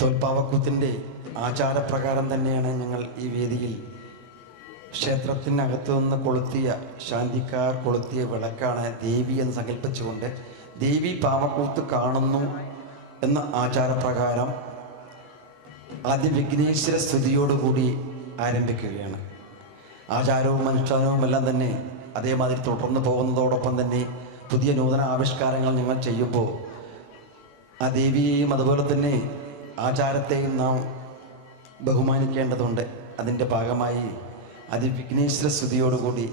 തോൽപ്പാവക്കൂത്തിൻ്റെ ആചാരപ്രകാരം തന്നെയാണ് ഞങ്ങൾ ഈ വേദിയിൽ ക്ഷേത്രത്തിനകത്തു നിന്ന് കൊളുത്തിയ ശാന്തിക്കാർ കൊളുത്തിയ വിളക്കാണ് ദേവി എന്ന് സങ്കല്പിച്ചുകൊണ്ട് ദേവി പാവക്കൂത്ത് കാണുന്നു എന്ന ആചാരപ്രകാരം ആദ്യ വിഘ്നേശ്വര സ്തുതിയോടുകൂടി ആരംഭിക്കുകയാണ്. ആചാരവും അനുഷ്ഠാനവും എല്ലാം തന്നെ അതേമാതിരി തുടർന്ന് പോകുന്നതോടൊപ്പം തന്നെ പുതിയ നൂതന ആവിഷ്കാരങ്ങൾ ഞങ്ങൾ ചെയ്യുമ്പോൾ ആ ദേവിയെയും അതുപോലെ തന്നെ ആചാരത്തെയും നാം ബഹുമാനിക്കേണ്ടതുണ്ട്. അതിൻ്റെ ഭാഗമായി അതിവിഘ്നേശ്വര സ്തുതിയോടുകൂടി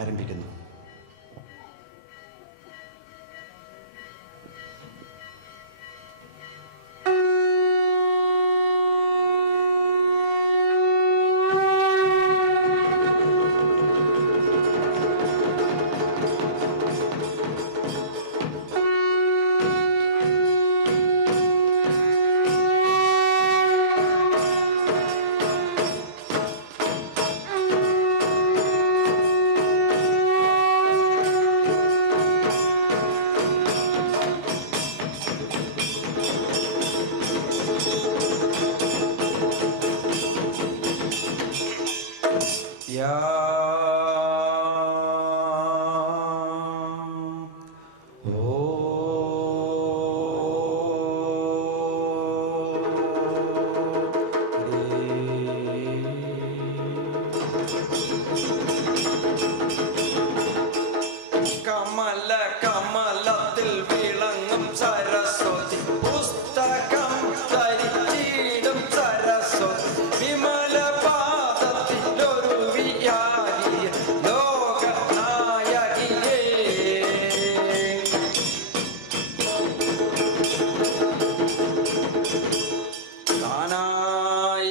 ആരംഭിക്കുന്നു. താനായി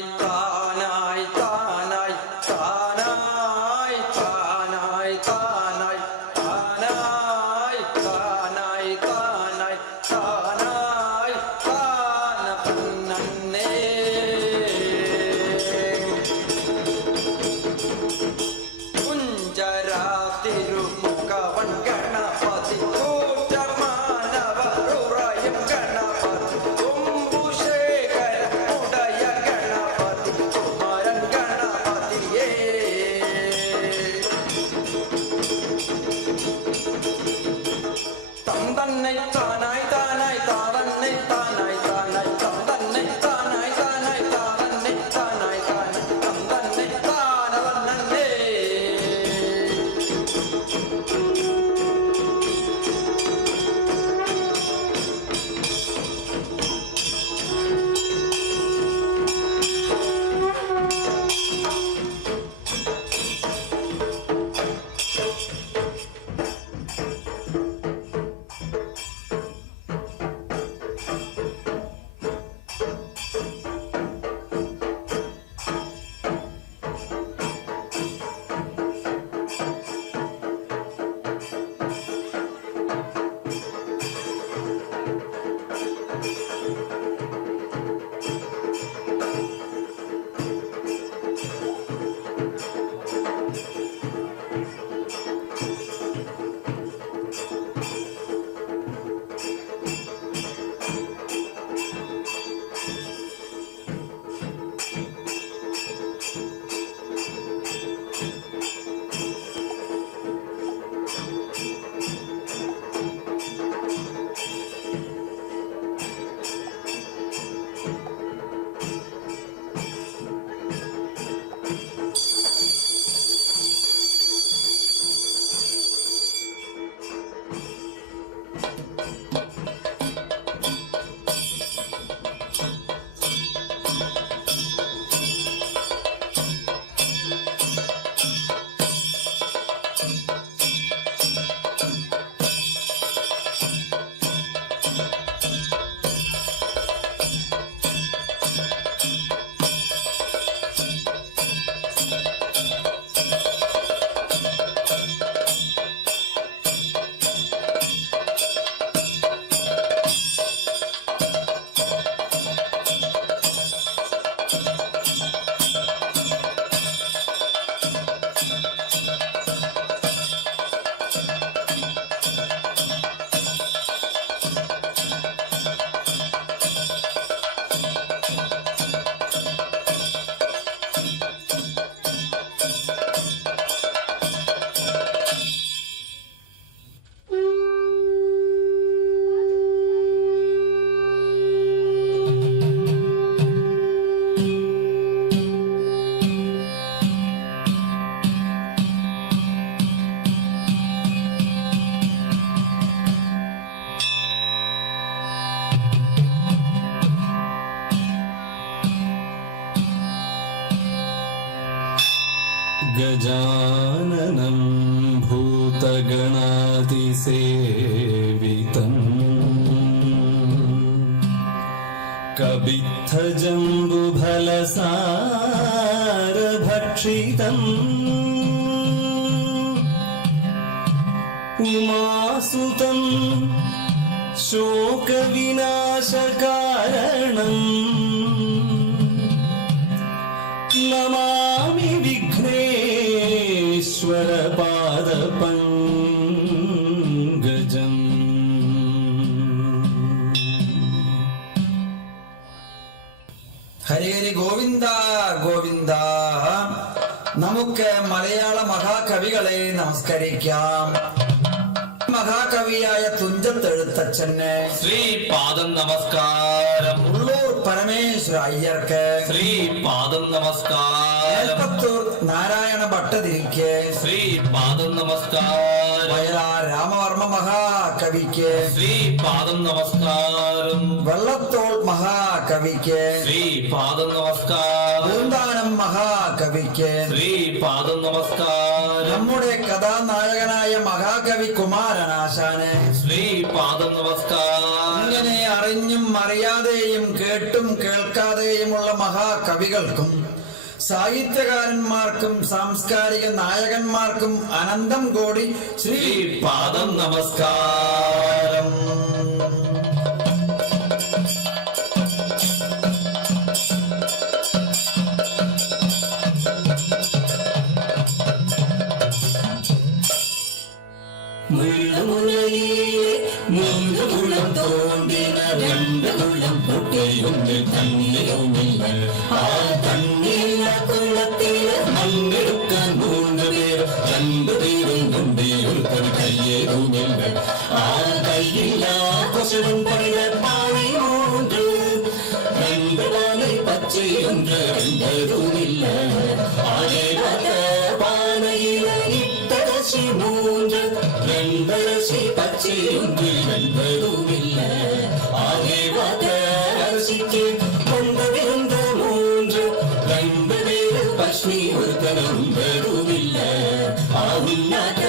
ഗജാനനം ഭൂതഗണാതിസേവിതം കബിത്തജംബുഫലസാരഭക്ഷിതം ഉമാസുതം ശോകവിനാശകാരണം നമാമി വിഘ്നേശ്വര പാദപങ്കജം. ഹരി ഹരി ഗോവിന്ദ ഗോവിന്ദ. നമുക്ക് മലയാള മഹാകവികളെ നമസ്കരിക്കാം. മഹാകവിയായ തുഞ്ചത്തെഴുത്തച്ഛന് ശ്രീപാദം നമസ്കാരം. ഉള്ളൂർ പരമേശ്വര അയ്യർക്ക് ശ്രീപാദം നമസ്കാരം. ഏൽപ്പത്തൂർ നാരായണ ഭട്ടതിരിക്ക് ശ്രീപാദം നമസ്കാരം. വയലാർ രാമവർമ്മ മഹാകവിക്ക് ശ്രീപാദം നമസ്കാരം. വള്ളത്തോൾ മഹാകവിക്ക് ശ്രീപാദം നമസ്കാരം. പൂന്താനം മഹാകവിക്ക് ശ്രീപാദം നമസ്കാരം. നമ്മുടെ കഥാനായകനായ മഹാകവി കുമാരനാശാന് ശ്രീപാദം നമസ്കാരം. ഇങ്ങനെ അറിഞ്ഞും അറിയാതെയും കേട്ടും കേൾക്കാതെയുമുള്ള മഹാകവികൾക്കും സാഹിത്യകാരന്മാർക്കും സാംസ്കാരിക നായകന്മാർക്കും അനന്തം കോടി ശ്രീപാദം നമസ്കാരം. മുള്ളുകുളം തോണ്ടിന രണ്ട് കുളം പൊട്ടിയൊന്നിൽ തന്നെയുമില്ല. ആ തന്നെയുള്ള കുളത്തിൽ മണ്ണെടുക്കാൻ 3 പേർ, 2 പേരും കൊണ്ടിയൊരുത്തർ കയ്യേറുമില്ല. ആ കയ്യില്ലാ കൊശവൻ പണിത പാണി 3, 2 പാണി പച്ചയൊன்று രണ്ടതുമില്ല. ആകെ പാനയിൽ ഇട്ടരശി 3, 2 പച്ചയൊன்று രണ്ടതുമില്ല. ആകെ വാതരശിക്ക് കൊണ്ടുവരുന്ന 3, 2 പേര് പശ്മി ഒരുത്തനുണ്ടതുമില്ല. ആ ഉന്നാറ്റ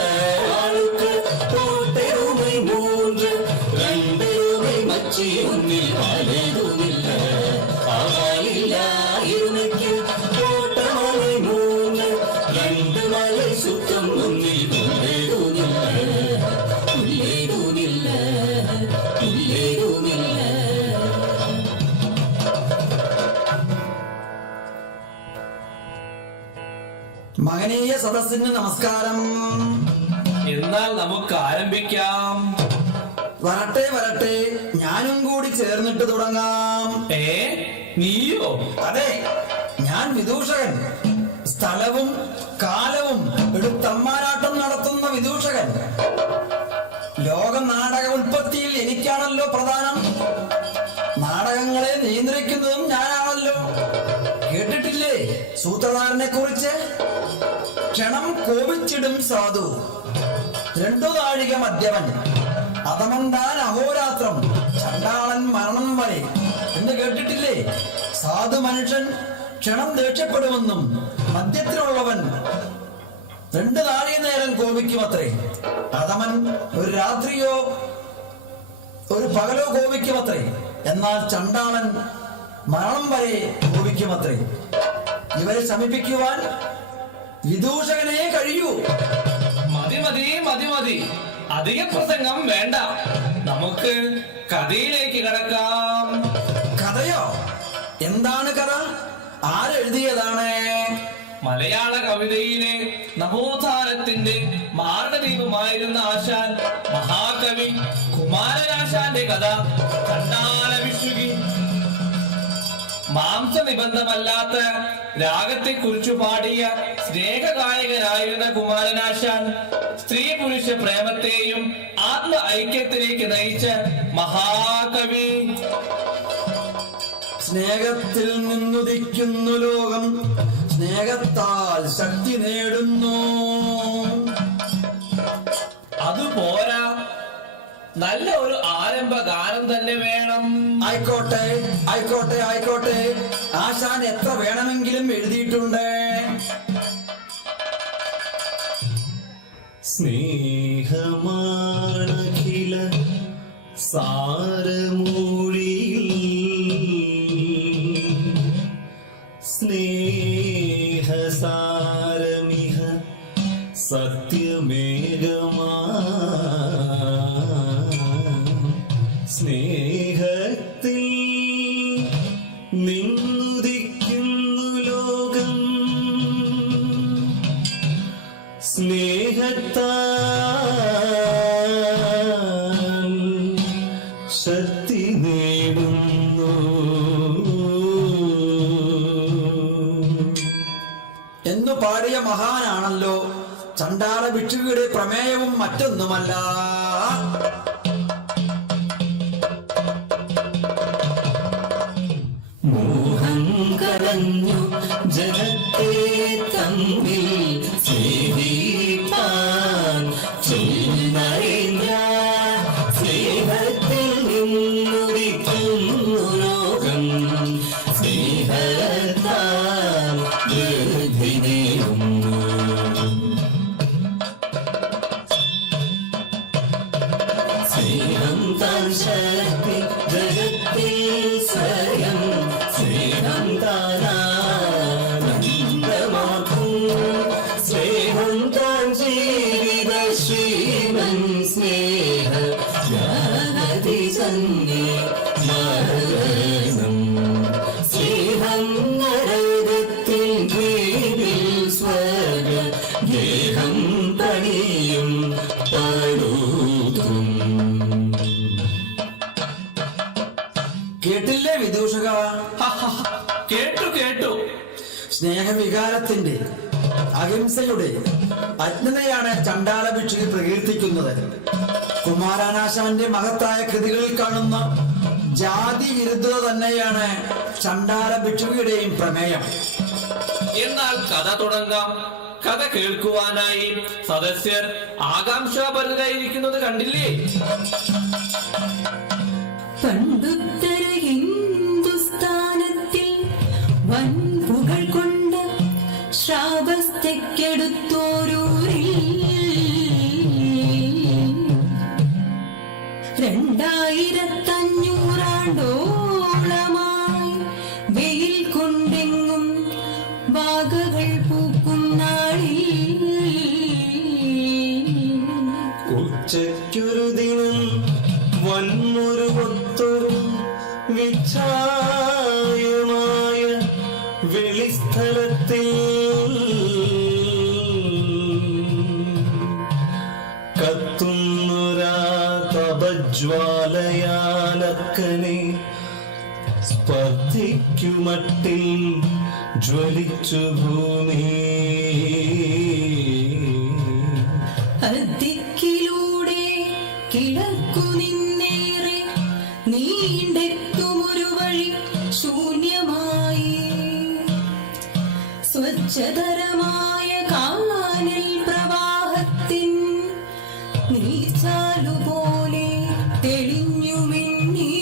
ആൾക്ക് തോട്ടരുമൈ 3, 2 മച്ചിയൊന്നിൽ പാലേതുമില്ല. ആ പാലില്ല ഇരുമയ്ക്ക് തോട്ടമலை 3, 2 മலை സുത്തം ഒന്നിൽ കൊണ്ടേതുമില്ല. മഹനീയ സദസ്സിന് നമസ്കാരം. എന്നാൽ നമുക്ക് ആരംഭിക്കാം. വരട്ടെ വരട്ടെ, ഞാനും കൂടി ചേർന്നിട്ട് തുടങ്ങാം. നീയോ? അതെ, ഞാൻ വിദൂഷകൻ. സ്ഥലവും കാലവും എടുത്തമ്മാനാട്ടം നടത്തുന്ന വിദൂഷകൻ. ലോക നാടക ഉൽപ്പത്തിയിൽ എനിക്കാണല്ലോ പ്രധാനം. നാടകങ്ങളെ നിയന്ത്രിക്കുന്നതും ഞാനാണല്ലോ. കേട്ടിട്ടില്ലേ സൂത്രധാരനെ കുറിച്ച്? ക്ഷണം കോപിച്ചിടും സാധു, 2 നാഴിക മദ്യവൻ, അധമന്താൻ അഹോരാത്രം, ചണ്ടാളൻ മരണം വരെ എന്ന് കേട്ടിട്ടില്ലേ? സാധു മനുഷ്യൻ ക്ഷണം ദേഷ്യപ്പെടുമെന്നും മദ്യത്തിലുള്ളവൻ 2 നാഴിക നേരം കോപിക്കുമത്രേ. അധമൻ ഒരു രാത്രിയോ ഒരു പകലോ കോപിക്കുമത്രേ. എന്നാൽ ചണ്ടാളൻ മരണം വരെ കോപിക്കുമത്രേ. ഇവരെ ശമിപ്പിക്കുവാൻ വിദൂഷകനെ കഴിയൂ. മതി മതി മതി മതി, അധിക പ്രസംഗം വേണ്ട. നമുക്ക് കഥയിലേക്ക് കടക്കാം. കഥയോ? എന്താണ് കഥ? ആരെഴുതിയതാണ്? മലയാള കവിതയിലെ നവോത്ഥാനത്തിന്റെ മാർഗദീപമായിരുന്ന ആശാൻ മഹാകവി കുമാരനാശാന്റെ കഥ ചണ്ടാല വിശുകി. മാംസനിബന്ധമല്ലാത്ത രാഗത്തെ കുറിച്ചു പാടിയ സ്നേഹഗായകനായിരുന്ന കുമാരനാശാൻ സ്ത്രീ പുരുഷ പ്രേമത്തെയും ആത്മ ഐക്യത്തിലേക്ക് നയിച്ച മഹാകവി. സ്നേഹത്തിൽ നിന്നുദിക്കുന്നു ലോകം, സ്നേഹത്താൽ ശക്തി നേടുന്നു. അതുപോരാ, നല്ല ഒരു ആരംഭ ഗാനം തന്നെ വേണം. ആയിക്കോട്ടെ ആയിക്കോട്ടെ ആയിക്കോട്ടെ, ആശാൻ എത്ര വേണമെങ്കിലും എഴുതിയിട്ടുണ്ട്. സ്നേഹമാണഖില സാരമൂഴിയിൽ സ്നേഹസാരമിഹ സത്യമേകമാ സ്നേഹത്തിൽ നിന്നുദിക്കുന്നു ലോകം സ്നേഹത്താൽ ശക്തി നേടുന്നു. എന്നു പാടിയ മഹാനാണല്ലോ ചണ്ഡാല ഭിക്ഷുവിയുടെ പ്രമേയവും മറ്റൊന്നുമല്ല. മോഹം കലഞ്ഞു ജനത്തെ തമ്മിൽ സ്നേഹിപ്പാൻ നരേന്ദ്ര സ്നേഹത്തിൽ നിന്നുദിക്കുന്നു ലോകം സ്നേഹത്താൽ വൃദ്ധി നേടുന്നു. സ്നേഹം താൻ ശക്തി ജഗത്തിൽ സ്വയം സ്നേഹം താനാനന്ദമാക്കും സ്നേഹം താൻ ജീവിത ശ്രീമൻ സ്നേഹ ജഗതി സന്നി മരണം സ്നേഹം നരകത്തിൻ ദ്വീപിൽ സ്വർഗ ഗേഹം പണിയും പടുത്തും. കേട്ടില്ലേ വിദൂഷക? കേട്ടു കേട്ടു. സ്നേഹവികാരത്തിന്റെ അഹിംസയുടെ അജ്ഞതയാണ് ചണ്ഡാല ഭിക്ഷുവിൽ പ്രകീർത്തിക്കുന്നത്. കുമാരനാശാന്റെ മഹത്തായ കൃതികളിൽ കാണുന്ന ജാതി വിരുദ്ധത തന്നെയാണ് ചണ്ഡാല ഭിക്ഷുവിയുടെയും പ്രമേയം. എന്നാൽ കഥ തുടങ്ങാം. കഥ കേൾക്കുവാനായി സദസ്യർ ആകാംക്ഷാഭരിതരായിരിക്കുന്നത് കണ്ടില്ലേ? പണ്ടുത്തര ഹിന്ദുസ്ഥാനത്തിൽ വൻപുകൾ കൊണ്ട് ശ്രാവസ്തയ്ക്കടുത്തോരൂരിൽ 2500 ആണ്ടോളമായി വെയിൽ കൊണ്ടെങ്ങും വാകകൾ പൂക്കും നാളിൽ ഉച്ചയ്ക്കൊരു ദിനം വന്നൊരു ഒത്തൊരു വിച്ഛായമായ വെളിസ്ഥലത്തിൽ കത്തുന്നൊരാ തപജ്വാലയാലക്കനെ സ്പർദ്ധിക്കുമട്ടിൽ ജ്വലിച്ചു ഭൂമി. അദിക്കിലൂടെ കിഴക്കു നിന്നേറെ നീണ്ടെത്തുമൊരു വഴി ശൂന്യമായി സ്വച്ഛതരമായ കാനൽ പ്രവാഹത്തിൻ നീച്ചാലുപോലെ തെളിഞ്ഞു മിന്നി.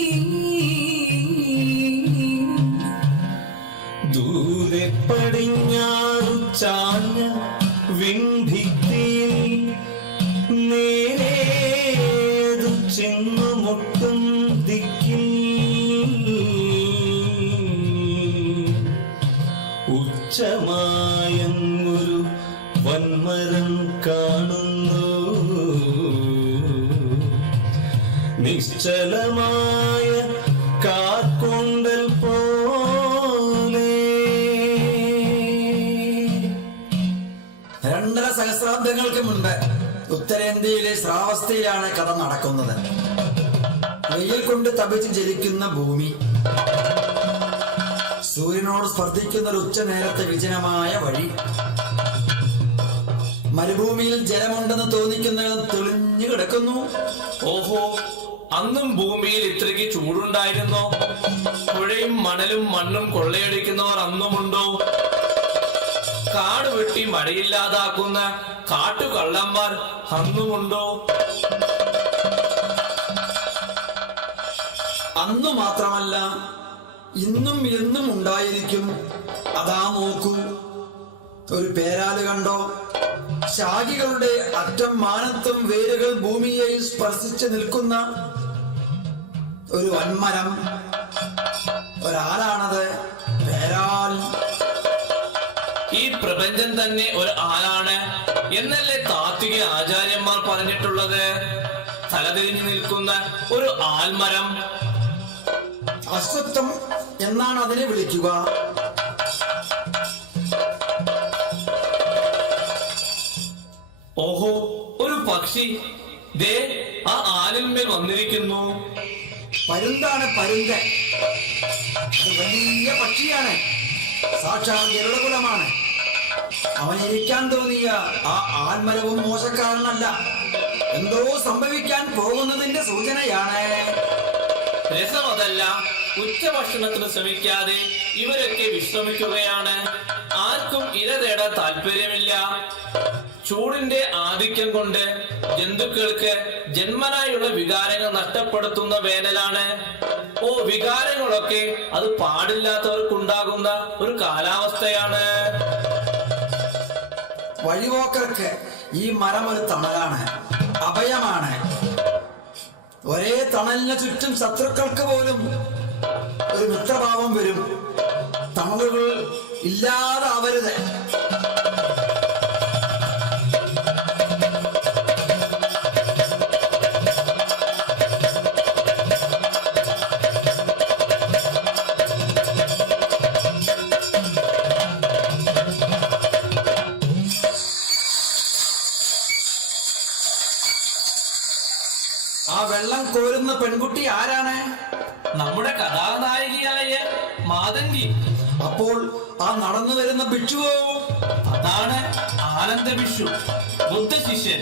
ദൂരെ പടിഞ്ഞാറു ചാഞ്ഞ വിൺഭിത്തിയിൽ നേരേതു ചെന്നുമുട്ടും ദിക്കിൽ ഉച്ചമായൊരു വൻമരം കാണുന്നു. നിശ്ചലമായ കാർക്കൊണ്ടൽ പോലെ 2.5 സഹസ്രാബ്ദങ്ങൾക്ക് മുൻപ് ഉത്തരേന്ത്യയിലെ ശ്രാവസ്തിയിലാണ് കഥ നടക്കുന്നത്. വെയിൽ കൊണ്ട് തപിച്ച് ജലിക്കുന്ന ഭൂമി, സൂര്യനോട് സ്പർദ്ധിക്കുന്ന ഒരു ഉച്ചനേരത്തെ വിജനമായ വഴി, മരുഭൂമിയിൽ ജലമുണ്ടെന്ന് തോന്നിക്കുന്ന തെളിഞ്ഞു കിടക്കുന്നു. ഓഹോ, അന്നും ഭൂമിയിൽ ഇത്രയ്ക്ക് ചൂടുണ്ടായിരുന്നോ? പുഴയും മണലും മണ്ണും കൊള്ളയടിക്കുന്നവർ അന്നുമുണ്ടോ? കാട് വെട്ടി മഴയില്ലാതാക്കുന്ന കാട്ടുകള്ളന്മാർ അന്നുമുണ്ടോ? അന്നു മാത്രമല്ല, ഇന്നും എന്നും ഉണ്ടായിരിക്കും. അതാ നോക്കൂ, ഒരു പേരാല് കണ്ടോ? ശാഖികളുടെ അറ്റം മാനത്തും വേരുകൾ ഭൂമിയെ സ്പർശിച്ച് നിൽക്കുന്ന ഒരു വൻമരം. ഒരാലാണത്, പേരാൽ. ഈ പ്രപഞ്ചം തന്നെ ഒരു ആലാണ് എന്നല്ലേ താത്വിക ആചാര്യന്മാർ പറഞ്ഞിട്ടുള്ളത്? തലതിരിഞ്ഞു നിൽക്കുന്ന ഒരു ആൽമരം. അശ്വത്ഥം എന്നാണ് അതിനെ വിളിക്കുക. ഓഹോ, ഒരു പക്ഷി ദേ ആ ആലിന്മേൽ വന്നിരിക്കുന്നു. പരുന്താണ്, പരുന്ത്. അത് വലിയ പക്ഷിയാണ്, സാക്ഷാൽ ഗരുഡകുലമാണ്. അവനിരിക്കാൻ തോന്നിയ ആ ആൽമരവും മോശക്കാരനല്ല, എന്തോ സംഭവിക്കാൻ പോകുന്നതിന്റെ സൂചനയാണ്. രസമതല്ല, ഉച്ചഭക്ഷണത്തിന് ശ്രമിക്കാതെ ഇവരൊക്കെ വിശ്രമിക്കുകയാണ്. ആർക്കും ഇര തേടാൻ താല്പര്യമില്ല. ചൂടിന്റെ ആധിക്യം കൊണ്ട് ജന്തുക്കൾക്ക് ജന്മനായുള്ള വികാരങ്ങൾ നഷ്ടപ്പെടുത്തുന്ന വേനലാണ്. ഓ, വികാരങ്ങളൊക്കെ അത് പാടില്ലാത്തവർക്കുണ്ടാകുന്ന ഒരു കാലാവസ്ഥയാണ്. വഴിപോക്കർക്ക് ഈ മരം ഒരു തണലാണ്, അഭയമാണ്. ഒരേ തണലിന് ചുറ്റും ശത്രുക്കൾക്ക് പോലും ഒരു മിത്രഭാവം വരും. തണലുകൾ ഇല്ലാതാവരുത്. ആ വെള്ളം കോരുന്ന പെൺകുട്ടി ആരാണ്? നമ്മുടെ കഥാനായികയായ മാതങ്കി. അപ്പോൾ ആ നടന്നു വരുന്ന ഭിക്ഷുവോ? അതാണ് ആനന്ദ ഭിക്ഷു, ബുദ്ധ ശിഷ്യൻ.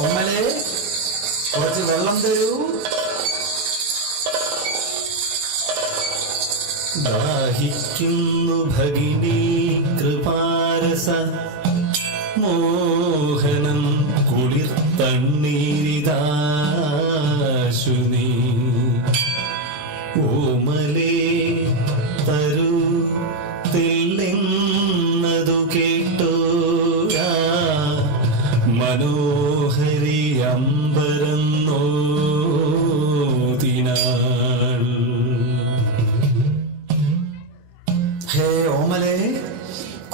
ഒമ്മലേ, കുറച്ച് വെള്ളം തരൂ. ദാഹിക്കുന്നു ഭഗിനി കൃപാരസ, മോഹനം കുളിർ തണ്ണീരിതാശുനി. ഓമലേ തരൂ തെല്ലെന്നതു കേട്ടോരാ, മനോഹരി അമ്പരന്നോതിനാൾ. ഹേ ഓമലേ,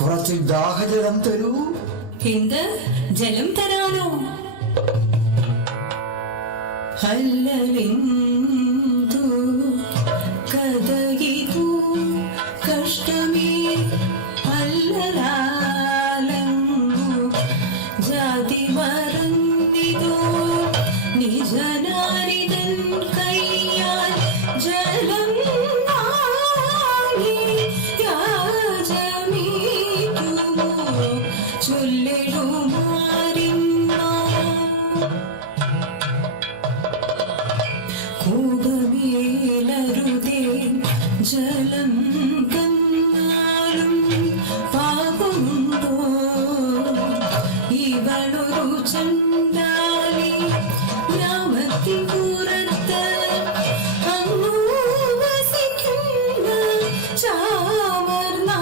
കുറച്ച് ദാഹജലം തരൂ. എന്ത്? ജലം തരാനോ? ഹല്ലവിന്ദു കഥയിതു കഷ്ടമേ അല്ലലാലങ്കു ജാതി മറന്നിതോ നിജനാരിതൻ കയ്യാൽ ജലം വാങ്ങി യാചമീതുമോ ചൊല്ലിടുമാരിന്ന കൂടമേലരുതേ ജലം തന്നാലും പാപമുണ്ടോ? ഇവളൊരു ചണ്ടാലി ഗ്രാമത്തിൽ പുറത്ത് അങ്ങു വസിക്കുന്ന ചാമർനായകൻ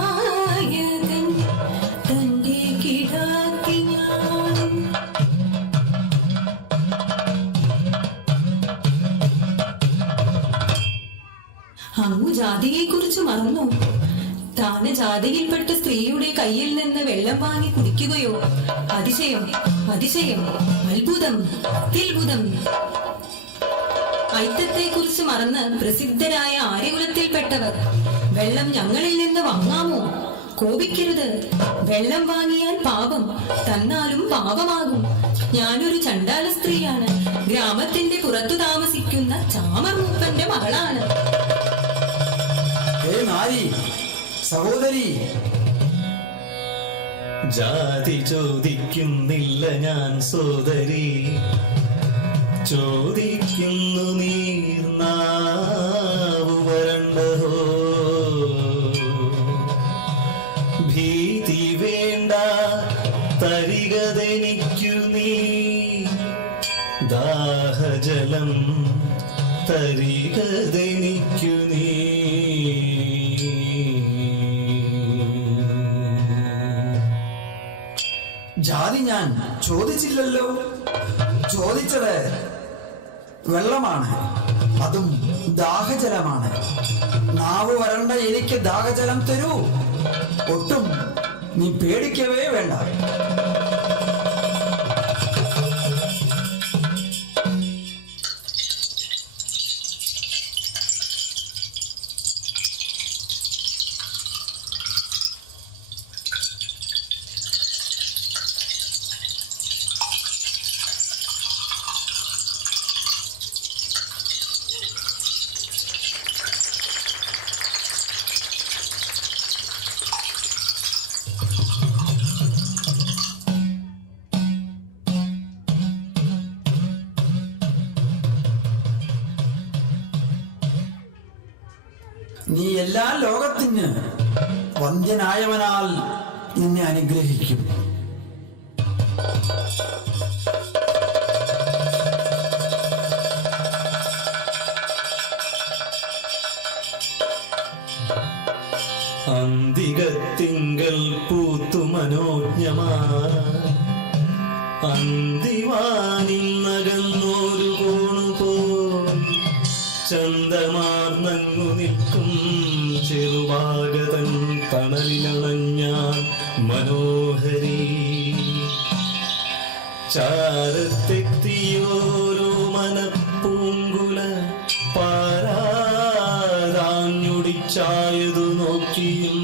തന്റെ കിടാത്തി ഞാൻ. അങ്ങു ജാതിയെ കുറിച്ച് മറന്നു. താന് ജാതിയിൽപ്പെട്ട സ്ത്രീയുടെ കയ്യിൽ നിന്ന് വെള്ളം വാങ്ങി കുടിക്കുകയോ? അതിശയം, അതിശയം, അത്ഭുതം, അത്ഭുതം. ഐത്തത്തെ കുറിച്ച് മറന്ന് പ്രസിദ്ധരായ ആര്യകുലത്തിൽപ്പെട്ടവർ വെള്ളം ഞങ്ങളിൽ നിന്ന് വാങ്ങാമോ? കോപിക്കരുത്. വെള്ളം വാങ്ങിയാൽ പാപം, തന്നാലും പാപമാകും. ഞാനൊരു ചണ്ടാല സ്ത്രീയാണ്. ഗ്രാമത്തിന്റെ പുറത്തു താമസിക്കുന്ന ചാമർ മൂപ്പന്റെ മകളാണ്. ഹേ നാരി, സഹോദരി, ജാതി ചോദിക്കുന്നില്ല ഞാൻ സോദരി, ചോദിക്കുന്നു നീർനാവു വരണ്ടഹോ. ഭീതി വേണ്ട തരികതെനിക്കു നീ ദാഹജലം തരികതെനിക്കു നീ. ജാതി ഞാൻ ചോദിച്ചില്ലല്ലോ. ചോദിച്ചത് വെള്ളമാണ്, അതും ദാഹജലമാണ്. നാവ് വരണ്ട എനിക്ക് ദാഹജലം തരൂ. ഒട്ടും നീ പേടിക്കവേ വേണ്ട. നീ എല്ലാ ലോകത്തിന് വന്ധ്യനായവനാൽ നിന്നെ അനുഗ്രഹിക്കും. അന്തികത്തിങ്കൽ പൂത്തു മനോജ്ഞമാ അന്തിവാനിൽ നകന്നൊരു കോണുപോ ചന്തമാർന്നങ്ങു നിൽക്കും ചെറുവാകതൻ തണലിലണഞ്ഞ മനോഹരി. ചാരത്തെത്തിയോരോ മനപ്പൂങ്കുല പാരാഞ്ഞൊടിച്ചായതു നോക്കിയും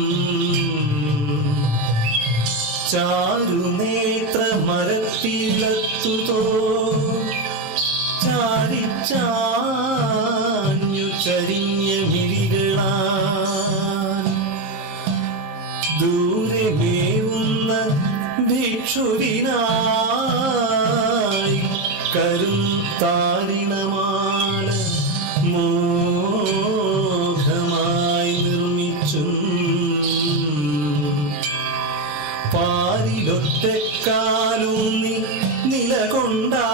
ചാരുനേത്ര മരത്തിലത്തുതോ ചാരിച്ചാഞ്ഞു ചരിഞ്ഞ മിഴികളാൽ ദൂരെ മേവുന്ന ഭിക്ഷുവിനായി കരും താരിണമാല മോഹമായി നിർമ്മിച്ചും പാരിലൊറ്റക്കാലൂന്നി നിലകൊണ്ടാ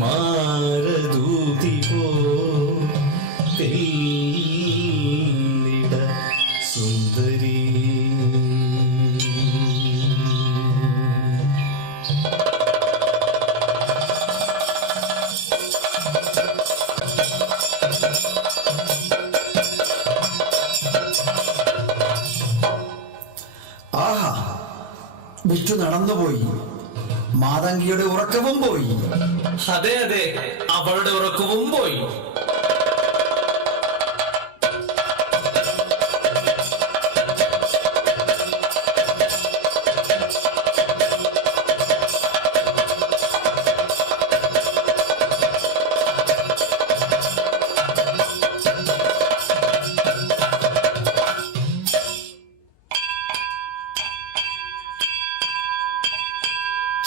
മാരദൂതി പോ തെല്ലിട സുന്ദരി. ആഹാ, വിറ്റു നടന്നുപോയി. മാതങ്കിയുടെ ഉറക്കവും പോയി. അതെ അതെ, അവളുടെ ഉറക്കവും പോയി.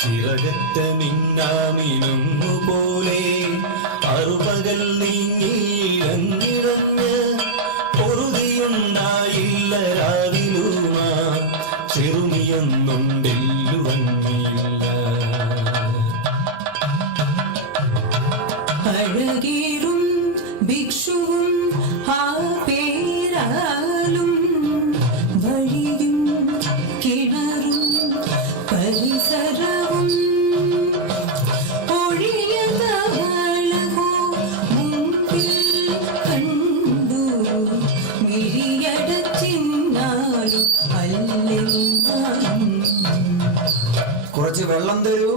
ചിറകറ്റ മിന്നാമിനുങ്ങുപോലെ അറുപകൽ നീങ്ങിയിടഞ്ഞിടഞ്ഞ് പൊറുതിയുണ്ടായില്ല രാവിലുമാ ചെറുമിയൊന്നുണ്ടെല്ലുവങ്ങിയില്ല. അഴകേറും ഭിക്ഷുവും ആ പേരാലും വഴിയും കിണറും പരിസരവും ഒഴിയതവളകോ മുമ്പിൽ കണ്ടു മിഴിയടച്ചിന്നാലും അല്ലെങ്കിലും കുറച്ച് വെള്ളം തരൂ.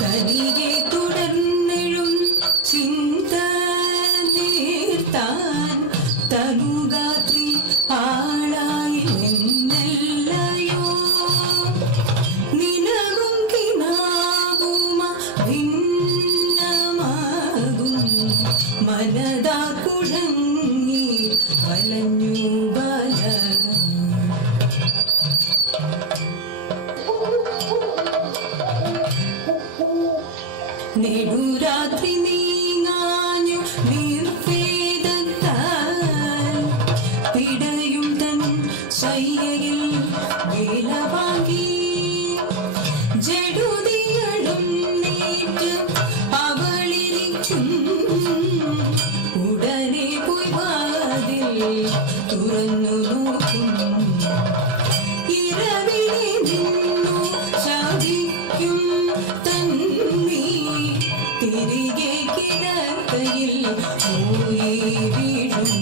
തനിയെ തുടർന്നെഴും ചിന്ത നീർത്താൻ തനുഗാത്രി ആളായി നിന്നല്ലയോ നിനകും കിനാവുമ ഭിന്നമാകും മനതാ കുഴങ്ങി വലഞ്ഞു ബലം. നെടുരാത്രി നീങ്ങാഞ്ഞു നിർവേദത്താൽ തുറന്നു നോക്കും. ഇരവിളി നിന്നു ശാദിക്കും തന്നി തിരികെ കിടക്കയിൽ പോയി വീഴും.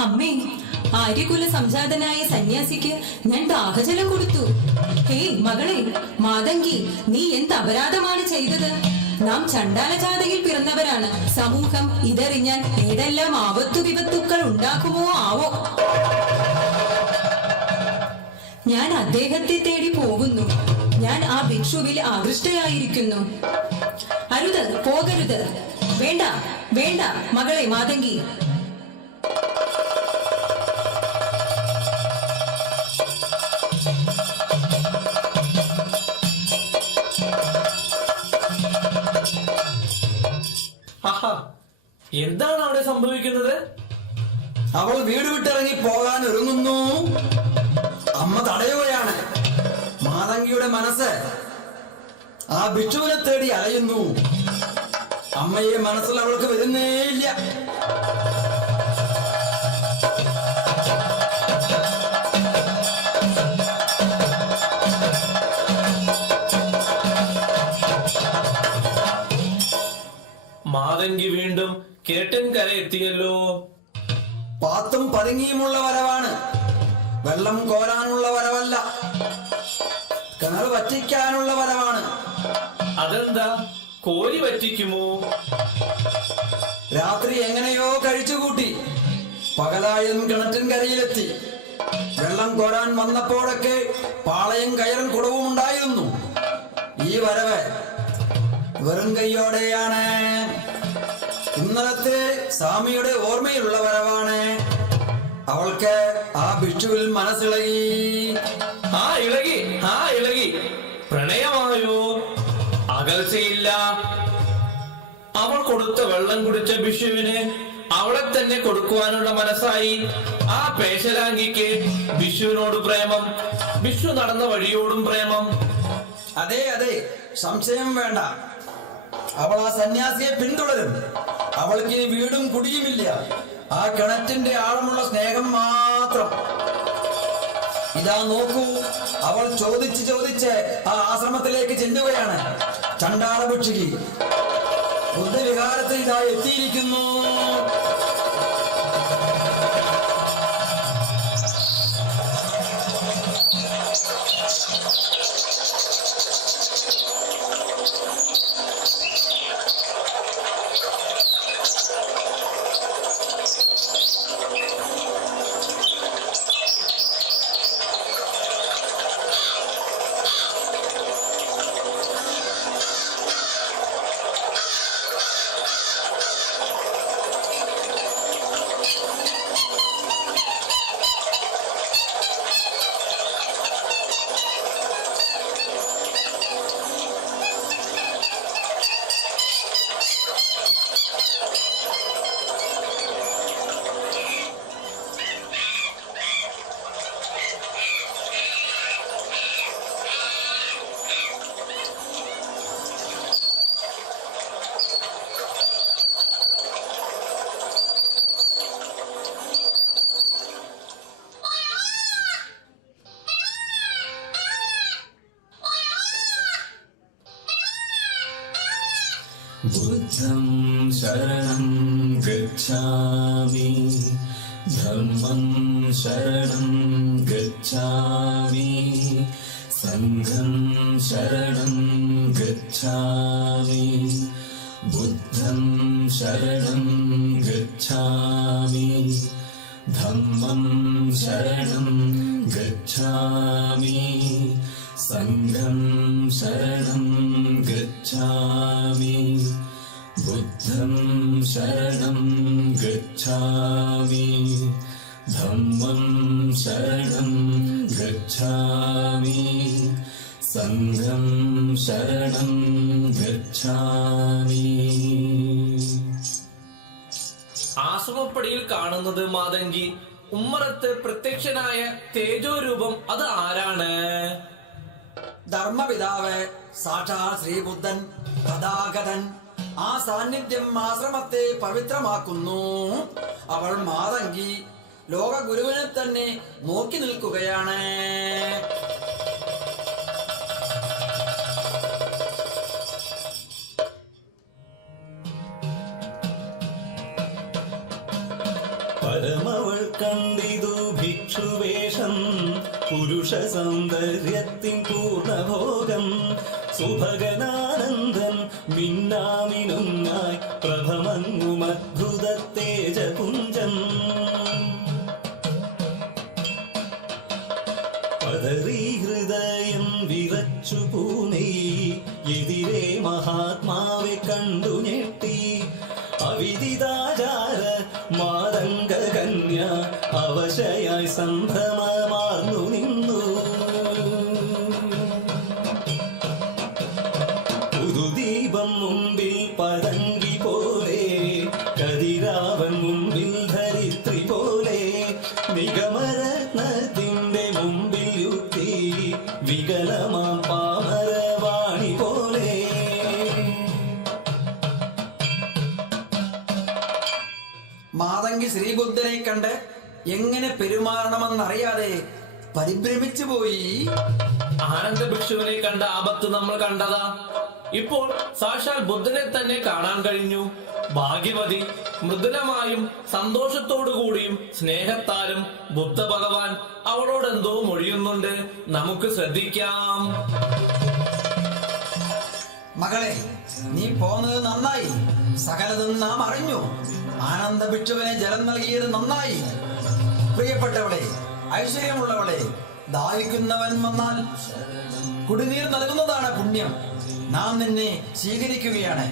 അമ്മേ, ആര്യകുല സംജാതനായ സന്യാസിക്ക് ഞാൻ ദാഹജലം കൊടുത്തു. ഹേയ് മകളെ മാതങ്കി, നീ എന്ത് അപരാധമാണ് ചെയ്തത്? നാം ചണ്ടാല ജാതയിൽ പിറന്നവരാണ്. സമൂഹം ഇതറിഞ്ഞാൽ ഏതെല്ലാം ആപത്തു വിപത്തുക്കൾ ഉണ്ടാക്കുമോ ആവോ. ഞാൻ അദ്ദേഹത്തെ തേടി പോകുന്നു. ഞാൻ ആ ഭിക്ഷുവിൽ ആകൃഷ്ടയായിരിക്കുന്നു. അരുത്, പോകരുത്. വേണ്ട വേണ്ട മകളെ മാതങ്കി. എന്താണ് അവിടെ സംഭവിക്കുന്നത്? അവൾ വീട് വിട്ടിറങ്ങി പോകാൻ ഒരുങ്ങുന്നു. അമ്മ തടയുകയാണ്. മാതങ്കിയുടെ മനസ്സ് ആ ഭിക്ഷുവിനെ തേടി അലയുന്നു. അമ്മയെ മനസ്സിൽ അവൾക്ക് വരുന്നേയില്ല. മാതങ്കി വീണ്ടും കേട്ടൻകര എത്തിയല്ലോ. പാത്തും പതുങ്ങിയുമുള്ള വരവാണ്. വെള്ളം കോരാനുള്ള വരവല്ല, കിണർ വറ്റിക്കാനുള്ള വരവാണ്. അതെന്താ, കോരി വറ്റിക്കുമോ? രാത്രി എങ്ങനെയോ കഴിച്ചുകൂട്ടി പകലായും കിണറ്റിൻകരയിലെത്തി. വെള്ളം കോരാൻ വന്നപ്പോഴൊക്കെ പാളയും കയറും കുടവും ഉണ്ടായിരുന്നു. ഈ വരവ് വെറും കൈയോടെയാണ്. ഇന്നലത്തെ സ്വാമിയുടെ ഓർമ്മയിലുള്ള വരവാണ്. അവൾക്ക് ആ ഭിക്ഷുവിൽ മനസ്സിളകി. ഇളകി. പ്രണയമായോ? അകൽച്ചയില്ല. അവൾ കൊടുത്ത വെള്ളം കുടിച്ച ഭിക്ഷുവിന് അവളെ തന്നെ കൊടുക്കുവാനുള്ള മനസ്സായി. ആ പേശലാംഗിക്ക് ഭിക്ഷുവിനോട് പ്രേമം, ഭിക്ഷു നടന്ന വഴിയോടും പ്രേമം. അതെ, സംശയം വേണ്ട. അവൾ ആ സന്യാസിയെ പിന്തുടരും. അവൾക്ക് ഇനി വീടും കുടിയുമില്ല. ആ കിണറ്റിന്റെ ആഴമുള്ള സ്നേഹം മാത്രം. ഇതാ നോക്കൂ, അവൾ ചോദിച്ച് ആ ആശ്രമത്തിലേക്ക് ചെല്ലുകയാണ്. ചണ്ടാള ഭിക്ഷുകി ബുദ്ധവിഹാരത്തിൽ ഇതാ എത്തിയിരിക്കുന്നു. ബുദ്ധം ശരണം ഗച്ഛാമി ധമ്മം ശരണം ഗച്ഛാമി സംഘം ശരണം ഗച്ഛാമി ബുദ്ധം ശരണം ഗച്ഛാമി ധമ്മം ശരണം ഗച്ഛാമി സംഘം ശരണം ഗച്ഛാമി ബുദ്ധം ശരണം ഗച്ഛാമി ധമ്മം ശരണം ഗച്ഛാമി സംഘം ശരണം ഗച്ഛാമി. ആശ്രമപ്പടിയിൽ കാണുന്നത് മാതങ്കി ഉമ്മറത്ത് പ്രത്യക്ഷനായ തേജോരൂപം അത് ആരാണ്? ധർമ്മപിതാവ് സാക്ഷാൽ ശ്രീബുദ്ധൻ തഥാഗതൻ. ആ സാന്നിധ്യം ആശ്രമത്തെ പവിത്രമാക്കുന്നു. അവൾ മാതങ്കി ലോക ഗുരുവിനെ തന്നെ നോക്കി നിൽക്കുകയാണ്. പരമവൾ കണ്ടിതു ഭിക്ഷുവേഷം പുരുഷ സൗന്ദര്യത്തിൻ പൂർണ്ണഭോഗം സുഭഗനാനന്ദൻ മിന്നാമിനുന്നായി പ്രഭമങ്ങുമദ്ഭുത തേജപുഞ്ചം പതറി ഹൃദയം വിറച്ചു പൂനീ എതിരെ മഹാത്മാവെ കണ്ടു ഞെട്ടി അവിദിതാചാര മാതംഗ കന്യ അവശയായി സംഭ്രമമാർന്നു നിന്നു. പുതുദീപം മുമ്പിൽ പതങ്കി പോലെ കതിരാവൻ മുമ്പിൽ ധരിത്രി പോലെ നിഗമരത്നത്തിന്റെ മുമ്പിൽ യുക്തി വികലമാം പാമരവാണി പോലെ. മാതങ്കി ശ്രീബുദ്ധനെ കണ്ട് എങ്ങനെ പെരുമാറണമെന്നറിയാതെ പരിഭ്രമിച്ചു പോയി. ആനന്ദ ഭിക്ഷുവിനെ കണ്ട ആപത്ത് നമ്മൾ കണ്ടതാ. ഇപ്പോൾ സാക്ഷാൽ ബുദ്ധനെ തന്നെ കാണാൻ കഴിഞ്ഞു. ഭാഗ്യവതി മൃദുലമായും സന്തോഷത്തോടുകൂടിയും സ്നേഹത്താലും ബുദ്ധ ഭഗവാൻ അവളോട് എന്തോ മൊഴിയുന്നുണ്ട്. നമുക്ക് ശ്രദ്ധിക്കാം. മകളെ, നീ പോന്നത് നന്നായി. സകലതും നാം അറിഞ്ഞു. ആനന്ദ ഭിക്ഷുവിനെ ജലം നൽകിയത് നന്നായി. പ്രിയപ്പെട്ടവളെ, ഐശ്വര്യമുള്ളവളെ, ദാഹിക്കുന്നവൻ വന്നാൽ കുടിനീർ നൽകുന്നതാണ് പുണ്യം. നാം നിന്നെ സ്വീകരിക്കുകയാണ്.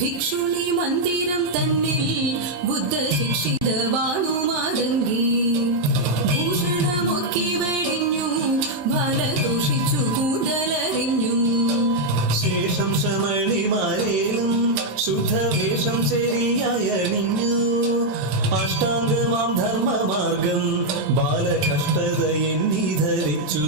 ഭിക്ഷുണി മന്ദിരം തന്നിൽ ബുദ്ധ ശിക്ഷിതവാണു മാതങ്കി. ഭൂഷണമൊക്കെ വെടിഞ്ഞു ഫലദോഷിച്ചു കൂന്തലറിഞ്ഞു. ശേഷം ശമളിമാരേലും ശുദ്ധവേഷം ശരിയായണിഞ്ഞു. അഷ്ടാംഗമാം ധർമ്മമാർഗം ബാലകഷ്ടത എന്നി ധരിച്ചു.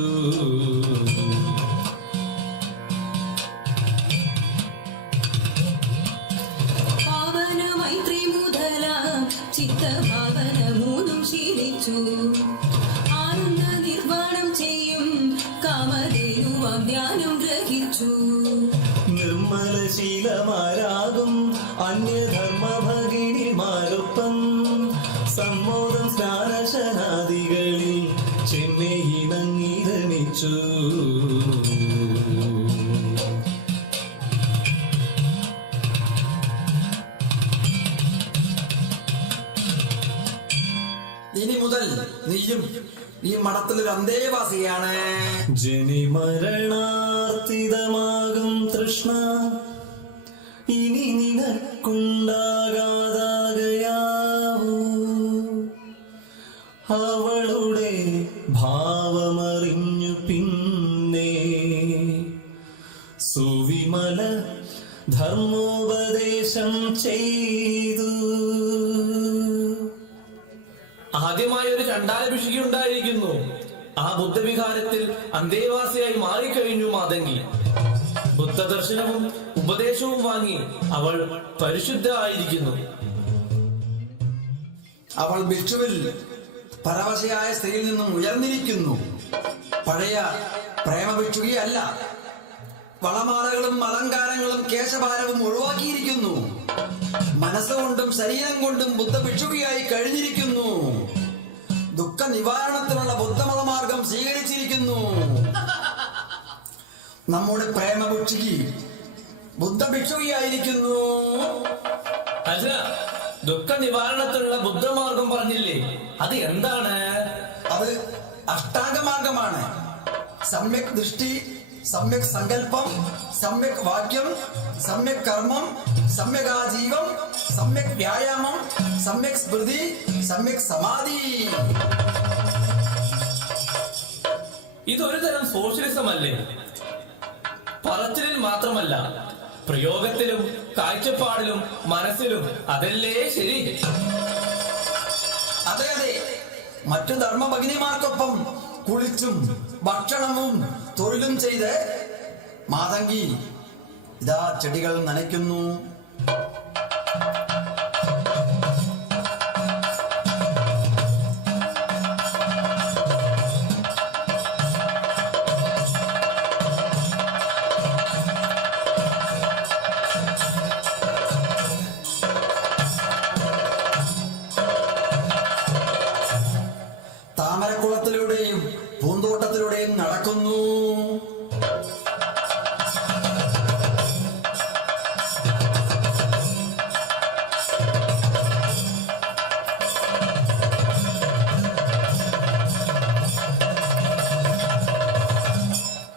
ചിത്തഭാവന മൂന്നും ശീലിച്ചു. ആനന്ദ നിർവ്വാണം ചെയ്യും കാമധേനുവാം ധ്യാനം ഗ്രഹിച്ചു. നിർമ്മലശീലമാരാകും അന്യധർമ്മഭഗിനിമാരൊപ്പം സമ്മോദം സ്നാനശനാദികളിൽ ചെമ്മയിണങ്ങി രമിച്ചു. ഇനി മുതൽ നീയും ഈ മഠത്തിലൊരു അന്തേവാസിയാണ്. ജനിമരണാർത്തിതമാകും തൃഷ്ണ ഇനി നിനക്കുണ്ടാകാതാകയാവൂ. അവളുടെ ഭാവമറിഞ്ഞു പിന്നെ സുവിമല ധർമ്മോപദേശം ചെയ്തു. ആദ്യമായി ഒരു ചണ്ടാല ഭിക്ഷുകി ഉണ്ടായിരിക്കുന്നു. ആ ബുദ്ധവിഹാരത്തിൽ അന്തേവാസിയായി മാറിക്കഴിഞ്ഞു മാതങ്കി. ബുദ്ധദർശനവും ഉപദേശവും വാങ്ങി അവൾ പരിശുദ്ധ ആയിരിക്കുന്നു. അവൾ ഭിക്ഷുവിൽ പരവശയായ സ്ത്രീയിൽ നിന്നും ഉയർന്നിരിക്കുന്നു. പഴയ പ്രേമഭിക്ഷുകിയല്ല. വളമാലകളും അലങ്കാരങ്ങളും കേശഭാരവും ഒഴിവാക്കിയിരിക്കുന്നു. മനസ്സുകൊണ്ടും ശരീരം കൊണ്ടും ബുദ്ധഭിക്ഷുകിയായി കഴിഞ്ഞിരിക്കുന്നു. ദുഃഖ നിവാരണത്തിനുള്ള ബുദ്ധമതമാർഗം സ്വീകരിച്ചിരിക്കുന്നു. നമ്മുടെ പ്രേമഭിക്ഷുകി ബുദ്ധഭിക്ഷുകിയായിരിക്കുന്നു. അല്ല, ദുഃഖ നിവാരണത്തിനുള്ള ബുദ്ധമാർഗം പറഞ്ഞില്ലേ, അത് എന്താണ്? അത് അഷ്ടാംഗമാർഗമാണ്. സമ്യക് ദൃഷ്ടി, സമ്യക് സങ്കല്പം, സമ്യക് വാക്യം, സമ്യക് കർമ്മം, സമ്യക് ആജീവം, സമ്യക് വ്യായാമം, സമ്യക് സ്മൃതി, സമ്യക് സമാധി. ഇതൊരു തരം സോഷ്യലിസം അല്ലേ? പറച്ചിലിൽ മാത്രമല്ല, പ്രയോഗത്തിലും കാഴ്ചപ്പാടിലും മനസ്സിലും അതല്ലേ ശരി? അതെ അതെ, മറ്റു ധർമ്മഭഗിനിമാർക്കൊപ്പം കുളിച്ചും ഭക്ഷണവും തൊഴിലും ചെയ്ത് മാതങ്കി ഇതാ ചെടികൾ നനയ്ക്കുന്നു. താമരക്കുളത്തിലൂടെയും പൂന്തോട്ടത്തിലൂടെയും നടക്കുന്നു.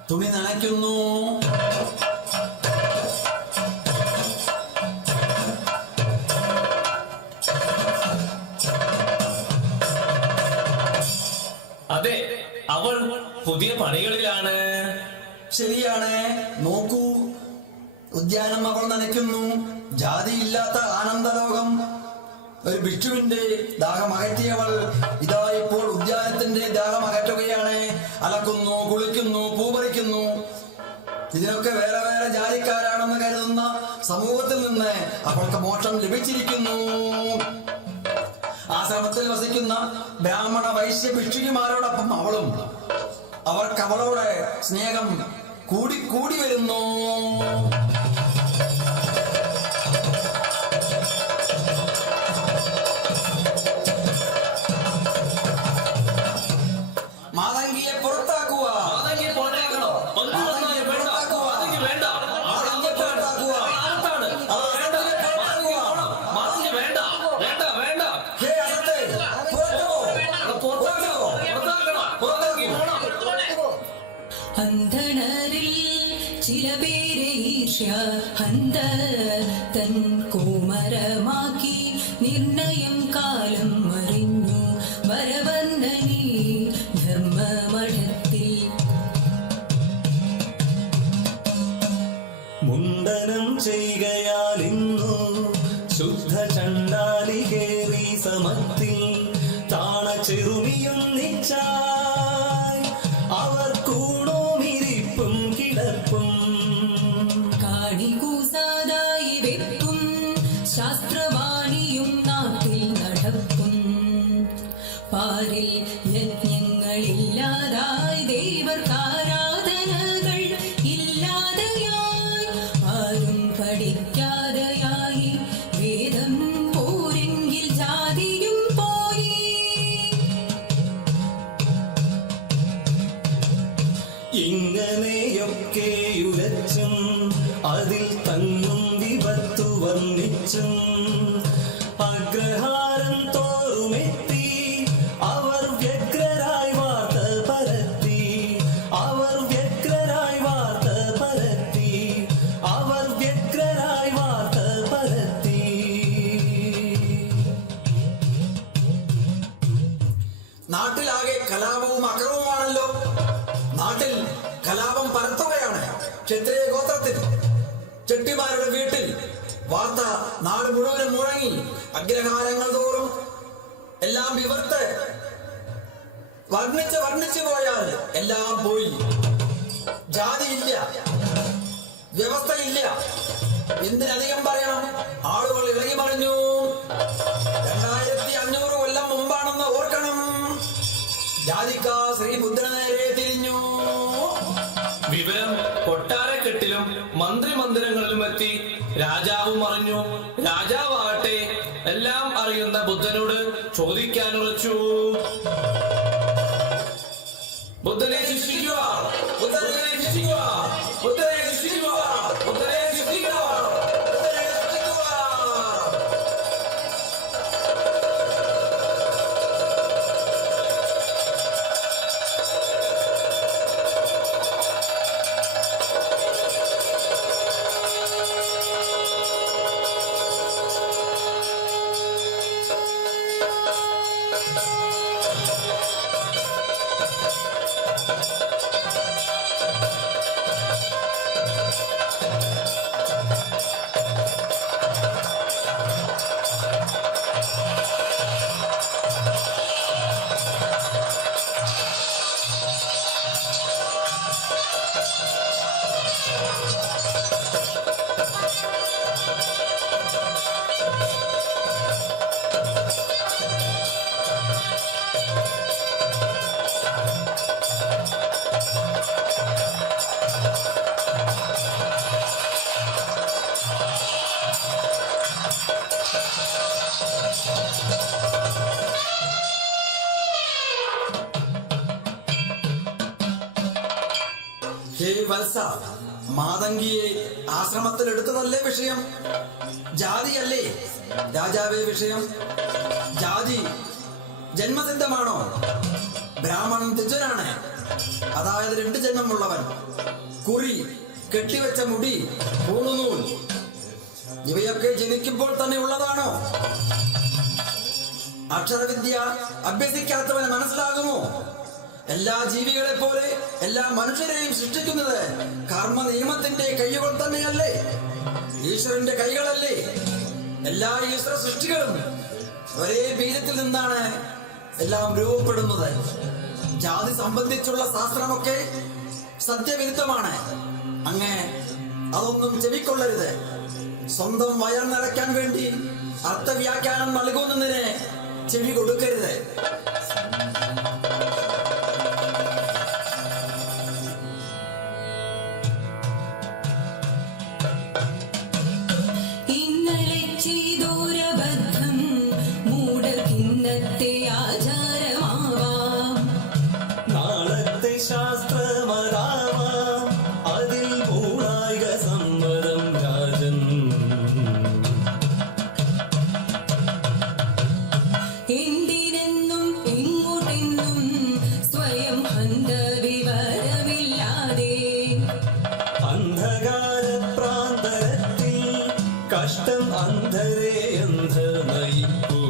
തുണി നനയ്ക്കുന്നു. അതെ, അവൾ പുതിയ പണികളിലാണ്. ശരിയാണ്. നോക്കൂ, ഉദ്യാനം അവൾ നനയ്ക്കുന്നു. ജാതിയില്ലാത്ത ആനന്ദലോകം. ഒരു ഭിക്ഷുവിന്റെ ദാഹം അകറ്റിയവൾ ഇതാ ഇപ്പോൾ ഉദ്യാനത്തിന്റെ ദാഹം അകറ്റുകയാണ്. അലക്കുന്നു, കുളിക്കുന്നു, പൂപറിക്കുന്നു. ഇതിനൊക്കെ വേറെ വേറെ ജാതിക്കാരാണെന്ന് കരുതുന്ന സമൂഹത്തിൽ നിന്ന് അവൾക്ക് മോക്ഷം ലഭിച്ചിരിക്കുന്നു. ആശ്രമത്തിൽ വസിക്കുന്ന ബ്രാഹ്മണ വൈശ്യ ഭിക്ഷുകിമാരോടൊപ്പം അവളും. അവർക്ക് അവളോട് സ്നേഹം കൂടി കൂടി വരുന്നു. മാതങ്കിയെ പുറത്താക്കുക. മാതങ്കി പുറത്താക്കണോ? ഒന്ന് വന്നാലും വേണ്ട. മാതങ്കി വേണ്ട. മാതങ്കിയെ പുറത്താക്കുക. ആർത്താണ്? വേണ്ട. മാതങ്കി പോണം. മാതങ്കി വേണ്ട. വേണ്ട, വേണ്ട. ഹേ അകത്തെ, പുറത്തോ. പുറത്താക്കണോ? പുറത്താക്കണോ? മാതങ്കി പോണം. അന്ധണരിൽ ചില പേരെ ഈർഷ്യ ഹന്ത തൻ കോമരമാക്കി നിർണയം കാലം മറിഞ്ഞു വരവർണ്ണനീ ധർമ്മമഠത്തിൽ. മുണ്ടനം ചെയ്യുകയാൽ ഇന്നു ശുദ്ധ ചണ്ടാലികേറി സമത്തിൽ താണ ചെറുമിയും നിച്ചായി അവർ കൂണോമിരിപ്പും കിടപ്പും കാണികൂസാതായി വെപ്പും ശാസ്ത്രവാണിയും നാട്ടിൽ നടപ്പും. പാരിൽ യജ്ഞങ്ങളില്ലാതായി ദേവർക്കാരാധനകൾ ഇല്ലാതെയായി ആരും പഠിക്കാതെയായി വേദം പോരെങ്കിൽ ജാതിയും പോയി. ഇങ്ങനെയൊക്കെ ഉലച്ചും അതിൽ തങ്ങും വിപത്തു വർണ്ണിച്ചും അഗ്രഹാരം തോറുമെത്തി അവർ വ്യഗ്രരായി വാർത്ത പരത്തി. അവർ വ്യഗ്രരായി വാർത്ത പരത്തി. അവർ വ്യഗ്രരായി വാർത്ത പരത്തി. നാട്ടിലാകെ കലാപവും അക്രമവുമാണല്ലോ. നാട്ടിൽ കലാപം പരത്തുകയാണ്. ക്ഷത്രിയ ഗോത്രത്തിൽ ചെട്ടിമാരുടെ വീട്ടിൽ വാർത്ത നാട് മുഴുവനും മുഴങ്ങി. അഗ്രഹാരങ്ങൾ തോറും എല്ലാം വിവർത്ത് വർണ്ണിച്ച് പോയാൽ എല്ലാം പോയി. ജാതിയില്ല, വ്യവസ്ഥയില്ല. എന്തിനധികം പറയണം? ആളുകൾ ഇളകി മറിഞ്ഞു. 2500 കൊല്ലം മുമ്പാണെന്ന് ഓർക്കണം. ജാതിക്ക ശ്രീബുദ്ധന് നേരെ തിരിഞ്ഞു. വിവരം കൊട്ടാരക്കെട്ടിലും മന്ത്രിമന്ദിരങ്ങളിലും എത്തി. രാജാവും അറിഞ്ഞു. രാജാവാകട്ടെ എല്ലാം അറിയുന്ന ബുദ്ധനോട് ചോദിക്കാൻ വിളിച്ചു. ബുദ്ധനെ ശിക്ഷിക്കുക, ബുദ്ധനെ ശിക്ഷിക്കുക, ബുദ്ധനെ ശിക്ഷിക്കുക, ബുദ്ധനെ ശിക്ഷിക്കുക, ബുദ്ധനെ ശിക്ഷിക്കുക. ഹേ വത്സ, മാതങ്കിയെ ആശ്രമത്തിൽ എടുത്തതല്ലേ വിഷയം? ജാതിയല്ലേ രാജാവേ വിഷയം? ജാതി ജന്മസിദ്ധമാണോ? ബ്രാഹ്മണൻ തിജനാണ്, അതായത് 2 ജന്മമുള്ളവൻ. കുറി, കെട്ടിവെച്ച മുടി, പൂണുനൂൽ ഇവയൊക്കെ ജനിക്കുമ്പോൾ തന്നെ ഉള്ളതാണോ? അക്ഷരവിദ്യ അഭ്യസിക്കാത്തവന് മനസ്സിലാകുമോ? എല്ലാ ജീവികളെ പോലെ എല്ലാ മനുഷ്യരെയും സൃഷ്ടിക്കുന്നത് കർമ്മ നിയമത്തിന്റെ കൈകൾ തന്നെയല്ലേ? ഈശ്വരന്റെ കൈകളല്ലേ? എല്ലാ ഈശ്വര സൃഷ്ടികളും ഒരേ ബീജത്തിൽ നിന്നാണ് എല്ലാം രൂപപ്പെടുന്നത്. ജാതി സംബന്ധിച്ചുള്ള ശാസ്ത്രമൊക്കെ സത്യവിരുദ്ധമാണ്. അങ്ങ് അതൊന്നും ചെവിക്കൊള്ളരുത്. സ്വന്തം വയർ നിറയ്ക്കാൻ വേണ്ടി അർത്ഥവ്യാഖ്യാനം നൽകുന്നതിന് ചെവി കൊടുക്കരുത്. ഇന്നലെ ചെയ്തോരബദ്ധം മൂഢകിന്നത്തെ ആചാരമാവാം. നാളത്തെ ശാസ്ത്രമതാവാം, അതിൽ മൂളായിക സമ്മതം രാജൻ. എന്തിനെന്നും എങ്ങോട്ടെന്നും സ്വയം ഹന്ത വിവരമില്ലാതെ അന്ധകാര പ്രാന്തരത്തിൽ കഷ്ടം അന്ധരെ അന്ധ നയിപ്പൂ.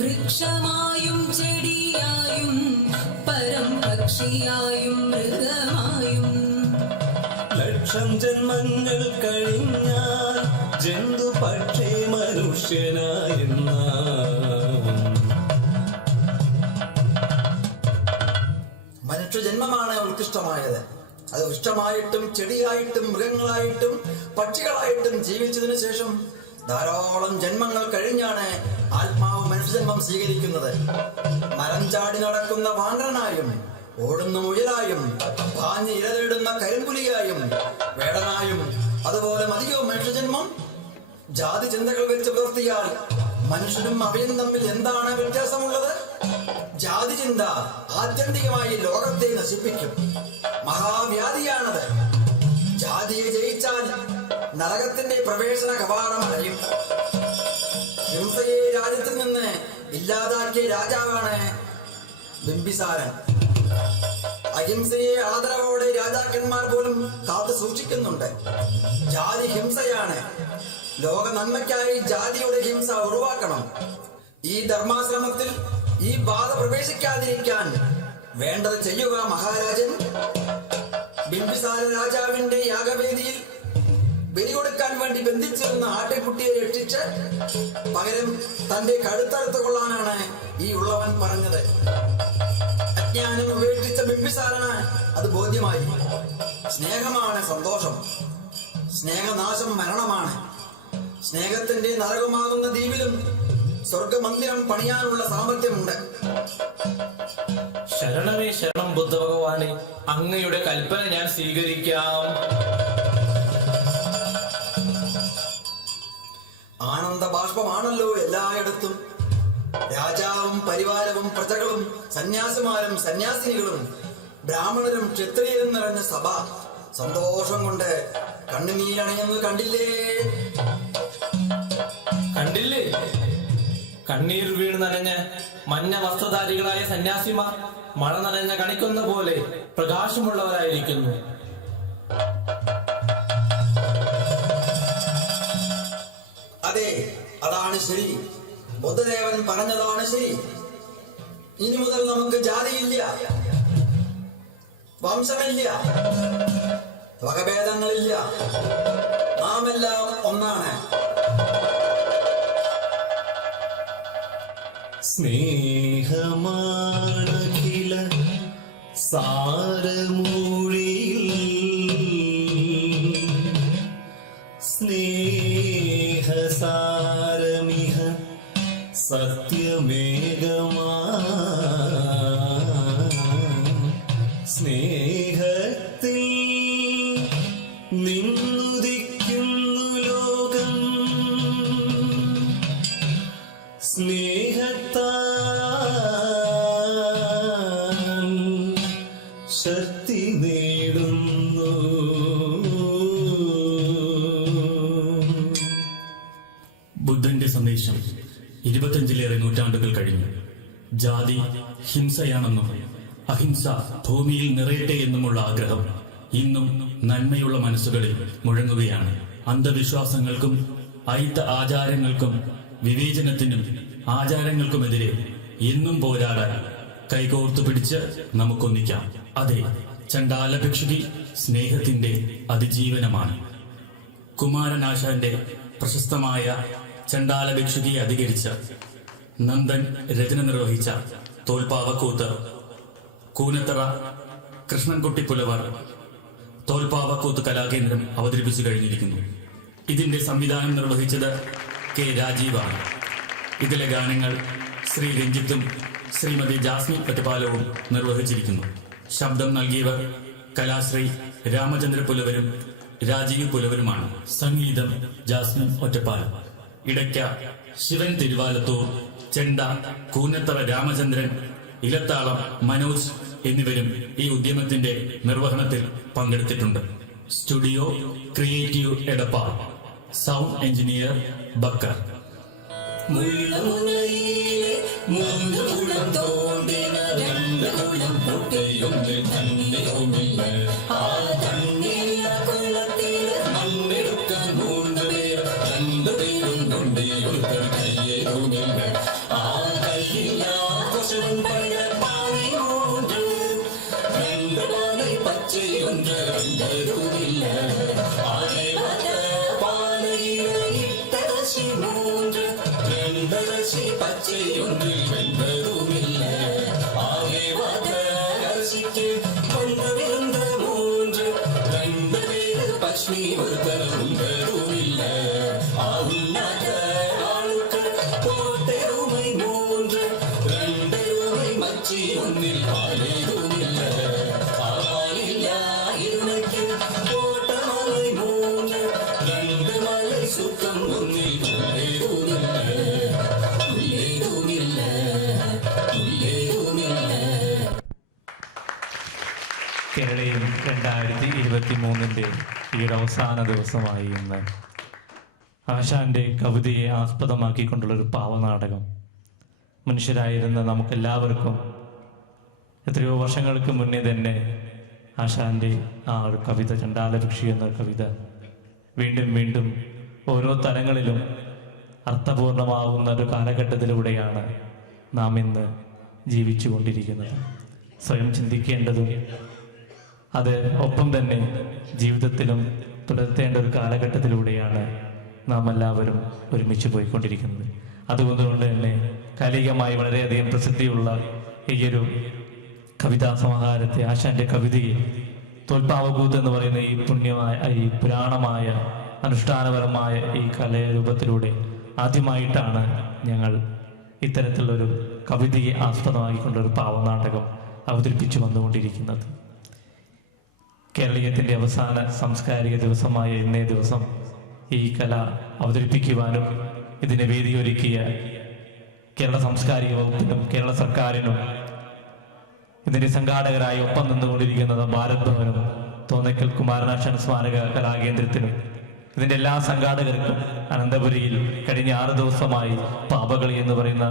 വൃക്ഷമായും ചെടിയായും പരം പക്ഷിയായും മൃഗമായും ലക്ഷം ജന്മങ്ങൾ കഴിഞ്ഞാൽ ജന്തു പക്ഷേ മനുഷ്യനായെന്ന മനുഷ്യജന്മമാണ് ഉത്കൃഷ്ടമായത്. അത് വൃക്ഷമായിട്ടും ചെടിയായിട്ടും മൃഗങ്ങളായിട്ടും പക്ഷികളായിട്ടും ജീവിച്ചതിനു ശേഷം ധാരാളം ജന്മങ്ങൾ കഴിഞ്ഞാണ് ആത്മാവ് മനുഷ്യജന്മം സ്വീകരിക്കുന്നത്. മരം ചാടി നടക്കുന്ന വാണ്ടനായും ഓടുന്ന മുയലായും പാഞ്ഞ് ഇരതേടുന്ന കരിമ്പുലിയായും വേടനായും അതുപോലെ മതിയോ മനുഷ്യജന്മം? ജാതി ചിന്തകൾ വെച്ച് പുലർത്തിയാൽ മനുഷ്യനും അവയും തമ്മിൽ എന്താണ് വ്യത്യാസമുള്ളത്? ജാതി ചിന്ത ആത്യന്തികമായി ലോകത്തെ നശിപ്പിക്കും. മഹാവ്യാധിയാണത്. ജാതിയെ ജയിച്ചാൽ നരകത്തിന്റെ പ്രവേശന കവാടം അടയും. ഹിംസയെ രാജ്യത്തിൽ നിന്ന് ഇല്ലാതാക്കിയ രാജാവാണ് ബിംബിസാരൻ. അഹിംസയെ ആദരവോടെ രാജാക്കന്മാർ പോലും കാത്തു സൂക്ഷിക്കുന്നുണ്ട്. ജാതി ഹിംസയാണ്. ലോക നന്മയ്ക്കായി ജാതിയുടെ ഹിംസ ഒഴിവാക്കണം. ഈ ധർമാശ്രമത്തിൽ ഈ ബാധ പ്രവേശിക്കാതിരിക്കാൻ വേണ്ടത് ചെയ്യുക മഹാരാജൻ. ബിംബിസാര രാജാവിന്റെ യാഗവേദിയിൽ ബലി കൊടുക്കാൻ വേണ്ടി ബന്ധിച്ചിരുന്ന ആട്ടിൻകുട്ടിയെ രക്ഷിച്ച് പകരം തന്റെ കഴുത്തറുത്ത് കൊള്ളാനാണ് ഈ ഉള്ളവൻ പറഞ്ഞത്. അജ്ഞാനം ഉപേക്ഷിച്ച ബിംബിസാരന് അത് ബോധ്യമായി. സ്നേഹമാണ് സന്തോഷം, സ്നേഹനാശം മരണമാണ്. സ്നേഹത്തിന്റെ നരകമാകുന്ന ദ്വീപിലും സ്വർഗമന്ദിരം പണിയാനുള്ള സാമർഥ്യമുണ്ട്. ശരണമേ ശരണം ബുദ്ധ ഭഗവാനെ, അങ്ങയുടെ കൽപ്പന ഞാൻ സ്വീകരിക്കാം. ആനന്ദ ബാഷ്പമാണല്ലോ എല്ലായിടത്തും. രാജാവും പരിവാരവും പ്രജകളും സന്യാസിമാരും സന്യാസിനികളും ബ്രാഹ്മണരും ക്ഷത്രിയരും നിറഞ്ഞ സഭ സന്തോഷം കൊണ്ട് കണ്ണുനീരണിയെന്ന് കണ്ടില്ലേ? കണ്ടില്ലേ? കണ്ണീർ വീണ് നനഞ്ഞ് മഞ്ഞ വസ്ത്രധാരികളായ സന്യാസിമാർ മഴ നനഞ്ഞ കണിക്കുന്ന പോലെ പ്രകാശമുള്ളവരായിരിക്കുന്നു. അതെ, അതാണ് ശരി. ബുദ്ധദേവൻ പറഞ്ഞതാണ് ശരി. ഇനി മുതൽ നമുക്ക് ജാതിയില്ല, വംശമില്ല, വകഭേദങ്ങളില്ല. നാം എല്ലാം ഒന്നാണ്. സ്നേഹമാണഖില സാരമൂഴിയിൽ, സ്നേഹസാരമിഹ സത്യമേകമാ, സ്നേഹത്തിൽ നിന്നുദിക്കുന്നു ലോകം, സ്നേഹത്താൽ ശക്തി നേടുന്നു. ബുദ്ധന്റെ സന്ദേശം 25ലേറെ നൂറ്റാണ്ടുകൾ കഴിഞ്ഞു. ജാതി ഹിംസയാണെന്നും അഹിംസ ഭൂമിയിൽ നിറയട്ടെ എന്നുമുള്ള ആഗ്രഹം ഇന്നും നന്മയുള്ള മനസ്സുകളിൽ മുഴങ്ങുകയാണ്. അന്ധവിശ്വാസങ്ങൾക്കും അയിത്ത ആചാരങ്ങൾക്കും വിവേചനത്തിനും ആചാരങ്ങൾക്കുമെതിരെ എന്നും പോരാടാൻ കൈകോർത്തു പിടിച്ച് നമുക്കൊന്നിക്കാം. അതെ, ചണ്ഡാല ഭിക്ഷുകി സ്നേഹത്തിന്റെ അതിജീവനമാണ്. കുമാരനാശാന്റെ പ്രശസ്തമായ ചണ്ഡാല ഭിക്ഷുകിയെ അധികരിച്ച നന്ദൻ രചന നിർവഹിച്ച തോൽപ്പാവക്കൂത്ത് കൂനത്തറ കൃഷ്ണൻകുട്ടി പുലവർ തോൽപ്പാവക്കൂത്ത് കലാകേന്ദ്രം അവതരിപ്പിച്ചു കഴിഞ്ഞിരിക്കുന്നു. ഇതിന്റെ സംവിധാനം നിർവഹിച്ചത് കെ രാജീവാണ്. ഇതിലെ ഗാനങ്ങൾ ശ്രീ രഞ്ജിത്തും ശ്രീമതി ജാസ്മി ഒറ്റപ്പാലവും നിർവഹിച്ചിരിക്കുന്നു. ശബ്ദം നൽകിയവർ കലാശ്രീ രാമചന്ദ്ര പുലവരും രാജീവ് പുലവരുമാണ്. സംഗീതം ജാസ്മിൻ ഒറ്റപ്പാലം. ഇടയ്ക്ക ശിവൻ തിരുവാലത്തൂർ, ചെണ്ട കൂനത്തറ രാമചന്ദ്രൻ, ഇലത്താളം മനോജ് എന്നിവരും ഈ ഉദ്യമത്തിന്റെ നിർവഹണത്തിൽ പങ്കെടുത്തിട്ടുണ്ട്. Studio creative Edappal. Sound engineer Bakkar. മുള്ളമുലയിലെ മൂന്ന് കുളം തോണ്ടിന രണ്ട് കുളം പൊട്ടയൊന്നിൽ തന്നെയുമില്ല. ആ തന്നെയുള്ള കുളത്തിൽ മണ്ണെടുക്കാൻ 3 പേർ, 2 പേരും കൊണ്ടേയൊരുത്തർ കയ്യേറുമില്ല. ആ കയ്യില്ലാ കൊശവൻ പഴപ്പാണി 3, 2 പാണി പച്ചയൊன்று രണ്ടരുമില്ല. പാലയിട്ടരശി 3, 2 പച്ചയൊന്നിൽ വെന്തതുമില്ല. ആകെ വാതരശിക്ക് കൊണ്ടുവരുന്ന 3, 2 പേര് പശ്മി ഒരുത്തരമുണ്ടതുമില്ല. ആ ഉന്നാറ്റ ആളുക്കൾ കോട്ടരുമൈ 3, 2 മച്ചിയൊന്നിൽ പാലേതുമില്ല. ആ പാലില്ല ഇരുമയ്ക്ക് കോട്ടമലൈ 3, 2 മലൈ സുഖം ഒന്നിൽ കേരളീയം 2023 ഈ അവസാന ദിവസമായി ഇന്ന് ആശാന്റെ കവിതയെ ആസ്പദമാക്കിക്കൊണ്ടുള്ളൊരു പാവനാടകം. മനുഷ്യരായിരുന്ന നമുക്കെല്ലാവർക്കും എത്രയോ വർഷങ്ങൾക്ക് മുന്നേ തന്നെ ആശാന്റെ ആ ഒരു കവിത, ചണ്ഡാല ഭിക്ഷു എന്ന കവിത വീണ്ടും വീണ്ടും ഓരോ തലങ്ങളിലും അർത്ഥപൂർണമാവുന്ന ഒരു കാലഘട്ടത്തിലൂടെയാണ് നാം ഇന്ന് ജീവിച്ചു കൊണ്ടിരിക്കുന്നത്. സ്വയം ചിന്തിക്കേണ്ടതും അത് ഒപ്പം തന്നെ ജീവിതത്തിലും പുലർത്തേണ്ട ഒരു കാലഘട്ടത്തിലൂടെയാണ് നാം എല്ലാവരും ഒരുമിച്ച് പോയിക്കൊണ്ടിരിക്കുന്നത്. അതുകൊണ്ട് തന്നെ കാലികമായി വളരെയധികം പ്രസിദ്ധിയുള്ള ഈയൊരു കവിതാ സമാഹാരത്തെ, ആശാന്റെ കവിതയെ തോൽപ്പാവക്കൂത്ത് എന്ന് പറയുന്ന ഈ പുണ്യമായ, ഈ പുരാണമായ അനുഷ്ഠാനപരമായ ഈ കലാരൂപത്തിലൂടെ ആദ്യമായിട്ടാണ് ഞങ്ങൾ ഇത്തരത്തിലുള്ളൊരു കവിതയെ ആസ്പദമാക്കിക്കൊണ്ടൊരു പാവനാടകം അവതരിപ്പിച്ചു വന്നുകൊണ്ടിരിക്കുന്നത്. കേരളീയത്തിന്റെ അവസാന സാംസ്കാരിക ദിവസമായ ഇന്നേ ദിവസം ഈ കല അവതരിപ്പിക്കുവാനും ഇതിനെ വേദിയൊരുക്കിയ കേരള സാംസ്കാരിക വകുപ്പിനും കേരള സർക്കാരിനും ഇതിന്റെ സംഘാടകരായി ഒപ്പം നിന്നുകൊണ്ടിരിക്കുന്നത് ഭാരത് ഭവനും തോന്നയ്ക്കൽ കുമാരനാശാൻ സ്മാരക കലാകേന്ദ്രത്തിനും ഇതിന്റെ എല്ലാ സംഘാടകർക്കും അനന്തപുരിയിൽ കഴിഞ്ഞ 6 ദിവസമായി പാവകളി എന്ന് പറയുന്ന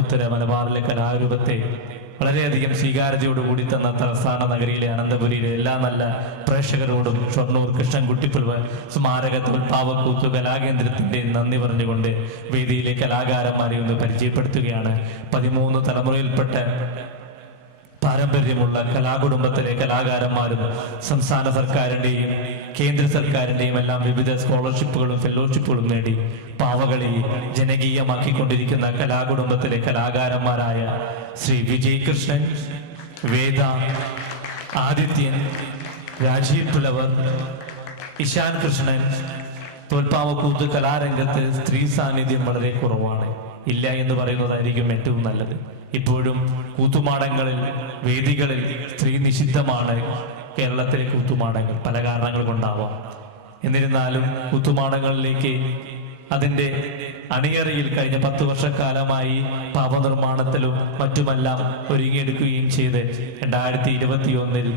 ഉത്തര മലബാറിലെ കലാരൂപത്തെ വളരെയധികം സ്വീകാര്യതയോടുകൂടി തന്ന തലസ്ഥാന നഗരിയിലെ അനന്തപുരിയിലെ എല്ലാ നല്ല പ്രേക്ഷകരോടും ഷൊർണൂർ കൃഷ്ണൻകുട്ടിപ്പുൽവ സ്മാരക തോൽപ്പാവക്കൂത്ത് കലാകേന്ദ്രത്തിന്റെ നന്ദി പറഞ്ഞുകൊണ്ട് വേദിയിലെ കലാകാരന്മാരെ ഒന്ന് പരിചയപ്പെടുത്തുകയാണ്. 13 തലമുറയിൽപ്പെട്ട പാരമ്പര്യമുള്ള കലാകുടുംബത്തിലെ കലാകാരന്മാരും സംസ്ഥാന സർക്കാരിന്റെയും കേന്ദ്ര സർക്കാരിന്റെയും എല്ലാം വിവിധ സ്കോളർഷിപ്പുകളും ഫെലോഷിപ്പുകളും നേടി പാവകളി ജനകീയമാക്കിക്കൊണ്ടിരിക്കുന്ന കലാകുടുംബത്തിലെ കലാകാരന്മാരായ ശ്രീ വിജയ് കൃഷ്ണൻ, വേദ, ആദിത്യൻ, രാജീവ് പുലവർ, ഇശാൻ കൃഷ്ണൻ. തോൽപ്പാവക്കൂത്ത് കലാരംഗത്ത് സ്ത്രീ സാന്നിധ്യം വളരെ കുറവാണ്. ഇല്ല എന്ന് പറയുന്നതായിരിക്കും ഏറ്റവും നല്ലത്. ഇപ്പോഴും കൂത്തുമാടങ്ങളിൽ, വേദികളിൽ സ്ത്രീ നിഷിദ്ധമാണ് കേരളത്തിലെ കൂത്തുമാടങ്ങൾ, പല കാരണങ്ങൾ കൊണ്ടാവാം. എന്നിരുന്നാലും കൂത്തുമാടങ്ങളിലേക്ക് അതിന്റെ അണിയറയിൽ കഴിഞ്ഞ 10 വർഷക്കാലമായി പാപനിർമ്മാണത്തിലും മറ്റുമെല്ലാം ഒരുങ്ങിയെടുക്കുകയും ചെയ്ത് 2021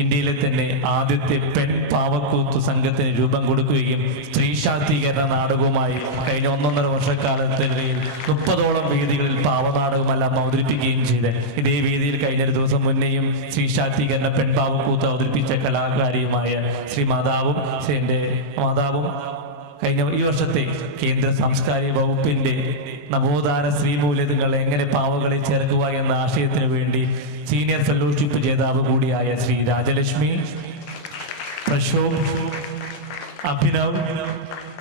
ഇന്ത്യയിലെ തന്നെ ആദ്യത്തെ പെൺ പാവക്കൂത്തു സംഘത്തിന് രൂപം കൊടുക്കുകയും സ്ത്രീ ശാക്തീകരണ നാടകവുമായി കഴിഞ്ഞ 1.5 വർഷക്കാലത്തിനിടയിൽ 30ഓളം വേദികളിൽ പാവനാടകമെല്ലാം അവതരിപ്പിക്കുകയും ചെയ്ത് ഇതേ വേദിയിൽ കഴിഞ്ഞൊരു ദിവസം മുന്നേയും സ്ത്രീ ശാക്തീകരണ പെൺ പാവക്കൂത്ത് അവതരിപ്പിച്ച കലാകാരിയുമായ ശ്രീ മാതാവും കഴിഞ്ഞ ഈ വർഷത്തെ കേന്ദ്ര സാംസ്കാരിക വകുപ്പിന്റെ നവോത്ഥാന ശ്രീമൂല്യതകൾ എങ്ങനെ പാവകളെ ചേർക്കുക എന്ന ആശയത്തിനു വേണ്ടി സീനിയർ ഫെലോഷിപ്പ് ജേതാവ് കൂടിയായ ശ്രീ രാജലക്ഷ്മി, പ്രശോഭ്, അഭിനവ്,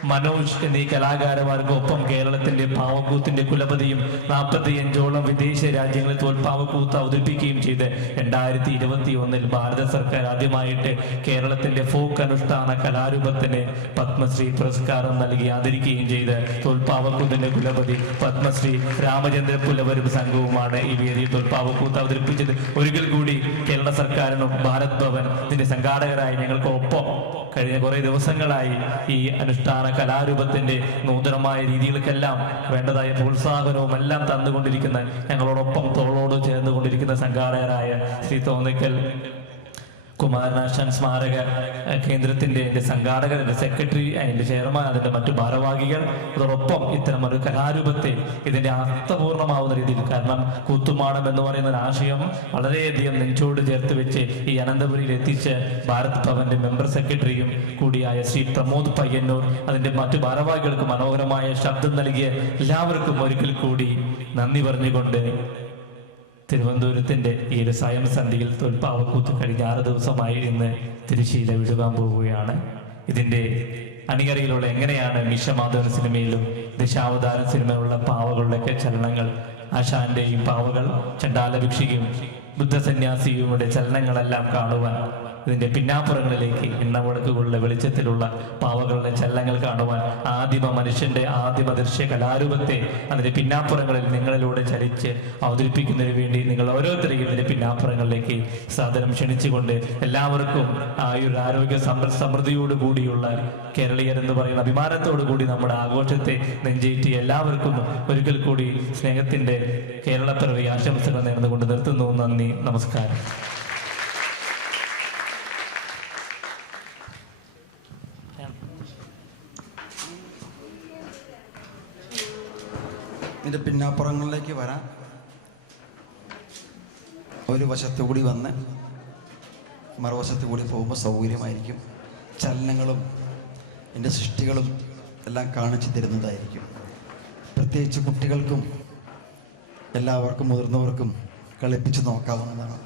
മനോജ് എന്നീ കലാകാരന്മാർക്കൊപ്പം കേരളത്തിന്റെ പാവക്കൂത്തിന്റെ കുലപതിയും 45ഓളം വിദേശ രാജ്യങ്ങളിൽ തോൽപ്പാവക്കൂത്ത് അവതരിപ്പിക്കുകയും ചെയ്ത് 2021 ഭാരത സർക്കാർ ആദ്യമായിട്ട് കേരളത്തിന്റെ ഫോക്ക് അനുഷ്ഠാന കലാരൂപത്തിന് പത്മശ്രീ പുരസ്കാരം നൽകി ആദരിക്കുകയും ചെയ്ത് തോൽപ്പാവക്കൂത്തിന്റെ കുലപതി പത്മശ്രീ രാമചന്ദ്ര പുലവരും സംഘവുമാണ് ഈ വേദിയിൽ തോൽപ്പാവക്കൂത്ത് അവതരിപ്പിച്ചത്. ഒരിക്കൽ കൂടി കേരള സർക്കാരിനും ഭാരത് ഭവൻ ഇതിന്റെ സംഘാടകരായി ഞങ്ങൾക്ക് ഒപ്പം കഴിഞ്ഞ കുറെ ദിവസങ്ങളായി ഈ അനുഷ്ഠാന കലാരൂപത്തിന്റെ നൂതനമായ രീതികൾക്കെല്ലാം വേണ്ടതായ പ്രോത്സാഹനവും എല്ലാം തന്നുകൊണ്ടിരിക്കുന്ന ഞങ്ങളോടൊപ്പം തോളോട് ചേർന്നുകൊണ്ടിരിക്കുന്ന സംഘാടകരായ ശ്രീ തോന്നയ്ക്കൽ കുമാരനാശാൻ സ്മാരക കേന്ദ്രത്തിന്റെ സംഘാടകർ, സെക്രട്ടറി, അതിന്റെ ചെയർമാൻ, അതിന്റെ മറ്റു ഭാരവാഹികൾ, അതോടൊപ്പം ഇത്തരം ഒരു കലാരൂപത്തെ ഇതിന്റെ അർത്ഥപൂർണമാവുന്ന രീതിയിൽ, കാരണം കൂത്തുമാടം എന്ന് പറയുന്ന ഒരു ആശയം വളരെയധികം നെഞ്ചോട് ചേർത്ത് വെച്ച് ഈ അനന്തപുരിയിൽ എത്തിച്ച് ഭാരത് ഭവന്റെ മെമ്പർ സെക്രട്ടറിയും കൂടിയായ ശ്രീ പ്രമോദ് പയ്യന്നൂർ, അതിന്റെ മറ്റു ഭാരവാഹികൾക്ക് മനോഹരമായ ശബ്ദം നൽകിയ എല്ലാവർക്കും ഒരിക്കൽ കൂടി നന്ദി പറഞ്ഞുകൊണ്ട് തിരുവനന്തപുരത്തിന്റെ ഈ ഒരു സ്വയം സന്ധിയിൽ തോൽപ്പാവക്കൂത്ത് കഴിഞ്ഞ 6 ദിവസമായി ഇന്ന് തിരുശീല വിടുവാൻ പോവുകയാണ്. ഇതിന്റെ അണിയറയിലുള്ള എങ്ങനെയാണ് മിഷമാധവൻ സിനിമയിലും ദശാവതാര സിനിമയിലുള്ള പാവകളുടെയൊക്കെ ചലനങ്ങൾ, ആശാന്റെയും പാവകൾ, ചണ്ടാലഭിക്ഷയും ബുദ്ധസന്യാസിയുടെ ചലനങ്ങളെല്ലാം കാണുവാൻ, ഇതിന്റെ പിന്നാപ്പുറങ്ങളിലേക്ക് എണ്ണവിളക്കുകളുടെ വെളിച്ചത്തിലുള്ള പാവകളുടെ ചലനങ്ങൾ കാണുവാൻ, ആദിമ മനുഷ്യന്റെ ആദിമ ദൃശ്യ കലാരൂപത്തെ അതിന്റെ പിന്നാപ്പുറങ്ങളിൽ നിങ്ങളിലൂടെ ചലിച്ച് അവതരിപ്പിക്കുന്നതിന് വേണ്ടി നിങ്ങൾ ഓരോരുത്തരെയും ഇതിന്റെ പിന്നാപ്പുറങ്ങളിലേക്ക് സാദരം ക്ഷണിച്ചുകൊണ്ട് എല്ലാവർക്കും ആരോഗ്യ സമൃദ്ധിയോട് കൂടിയുള്ള കേരളീയർ എന്ന് പറയുന്ന അഭിമാനത്തോടു കൂടി നമ്മുടെ ആഘോഷത്തെ നെഞ്ചേറ്റി എല്ലാവർക്കും ഒരിക്കൽ കൂടി സ്നേഹത്തിന്റെ കേരളപ്പിറവി ആശംസകൾ നേർന്നുകൊണ്ട് നിർത്തുന്നു. നന്ദി, നമസ്കാരം. ഇതിൻ്റെ പിന്നാപ്പുറങ്ങളിലേക്ക് വരാൻ ഒരു വശത്തു കൂടി വന്ന് മറുവശത്തു കൂടി പോകുമ്പോൾ സൗകര്യമായിരിക്കും. ചലനങ്ങളും എൻ്റെ സൃഷ്ടികളും എല്ലാം കാണിച്ചു തരുന്നതായിരിക്കും. പ്രത്യേകിച്ച് കുട്ടികൾക്കും എല്ലാവർക്കും മുതിർന്നവർക്കും കളിപ്പിച്ച് നോക്കാവുന്നതാണ്.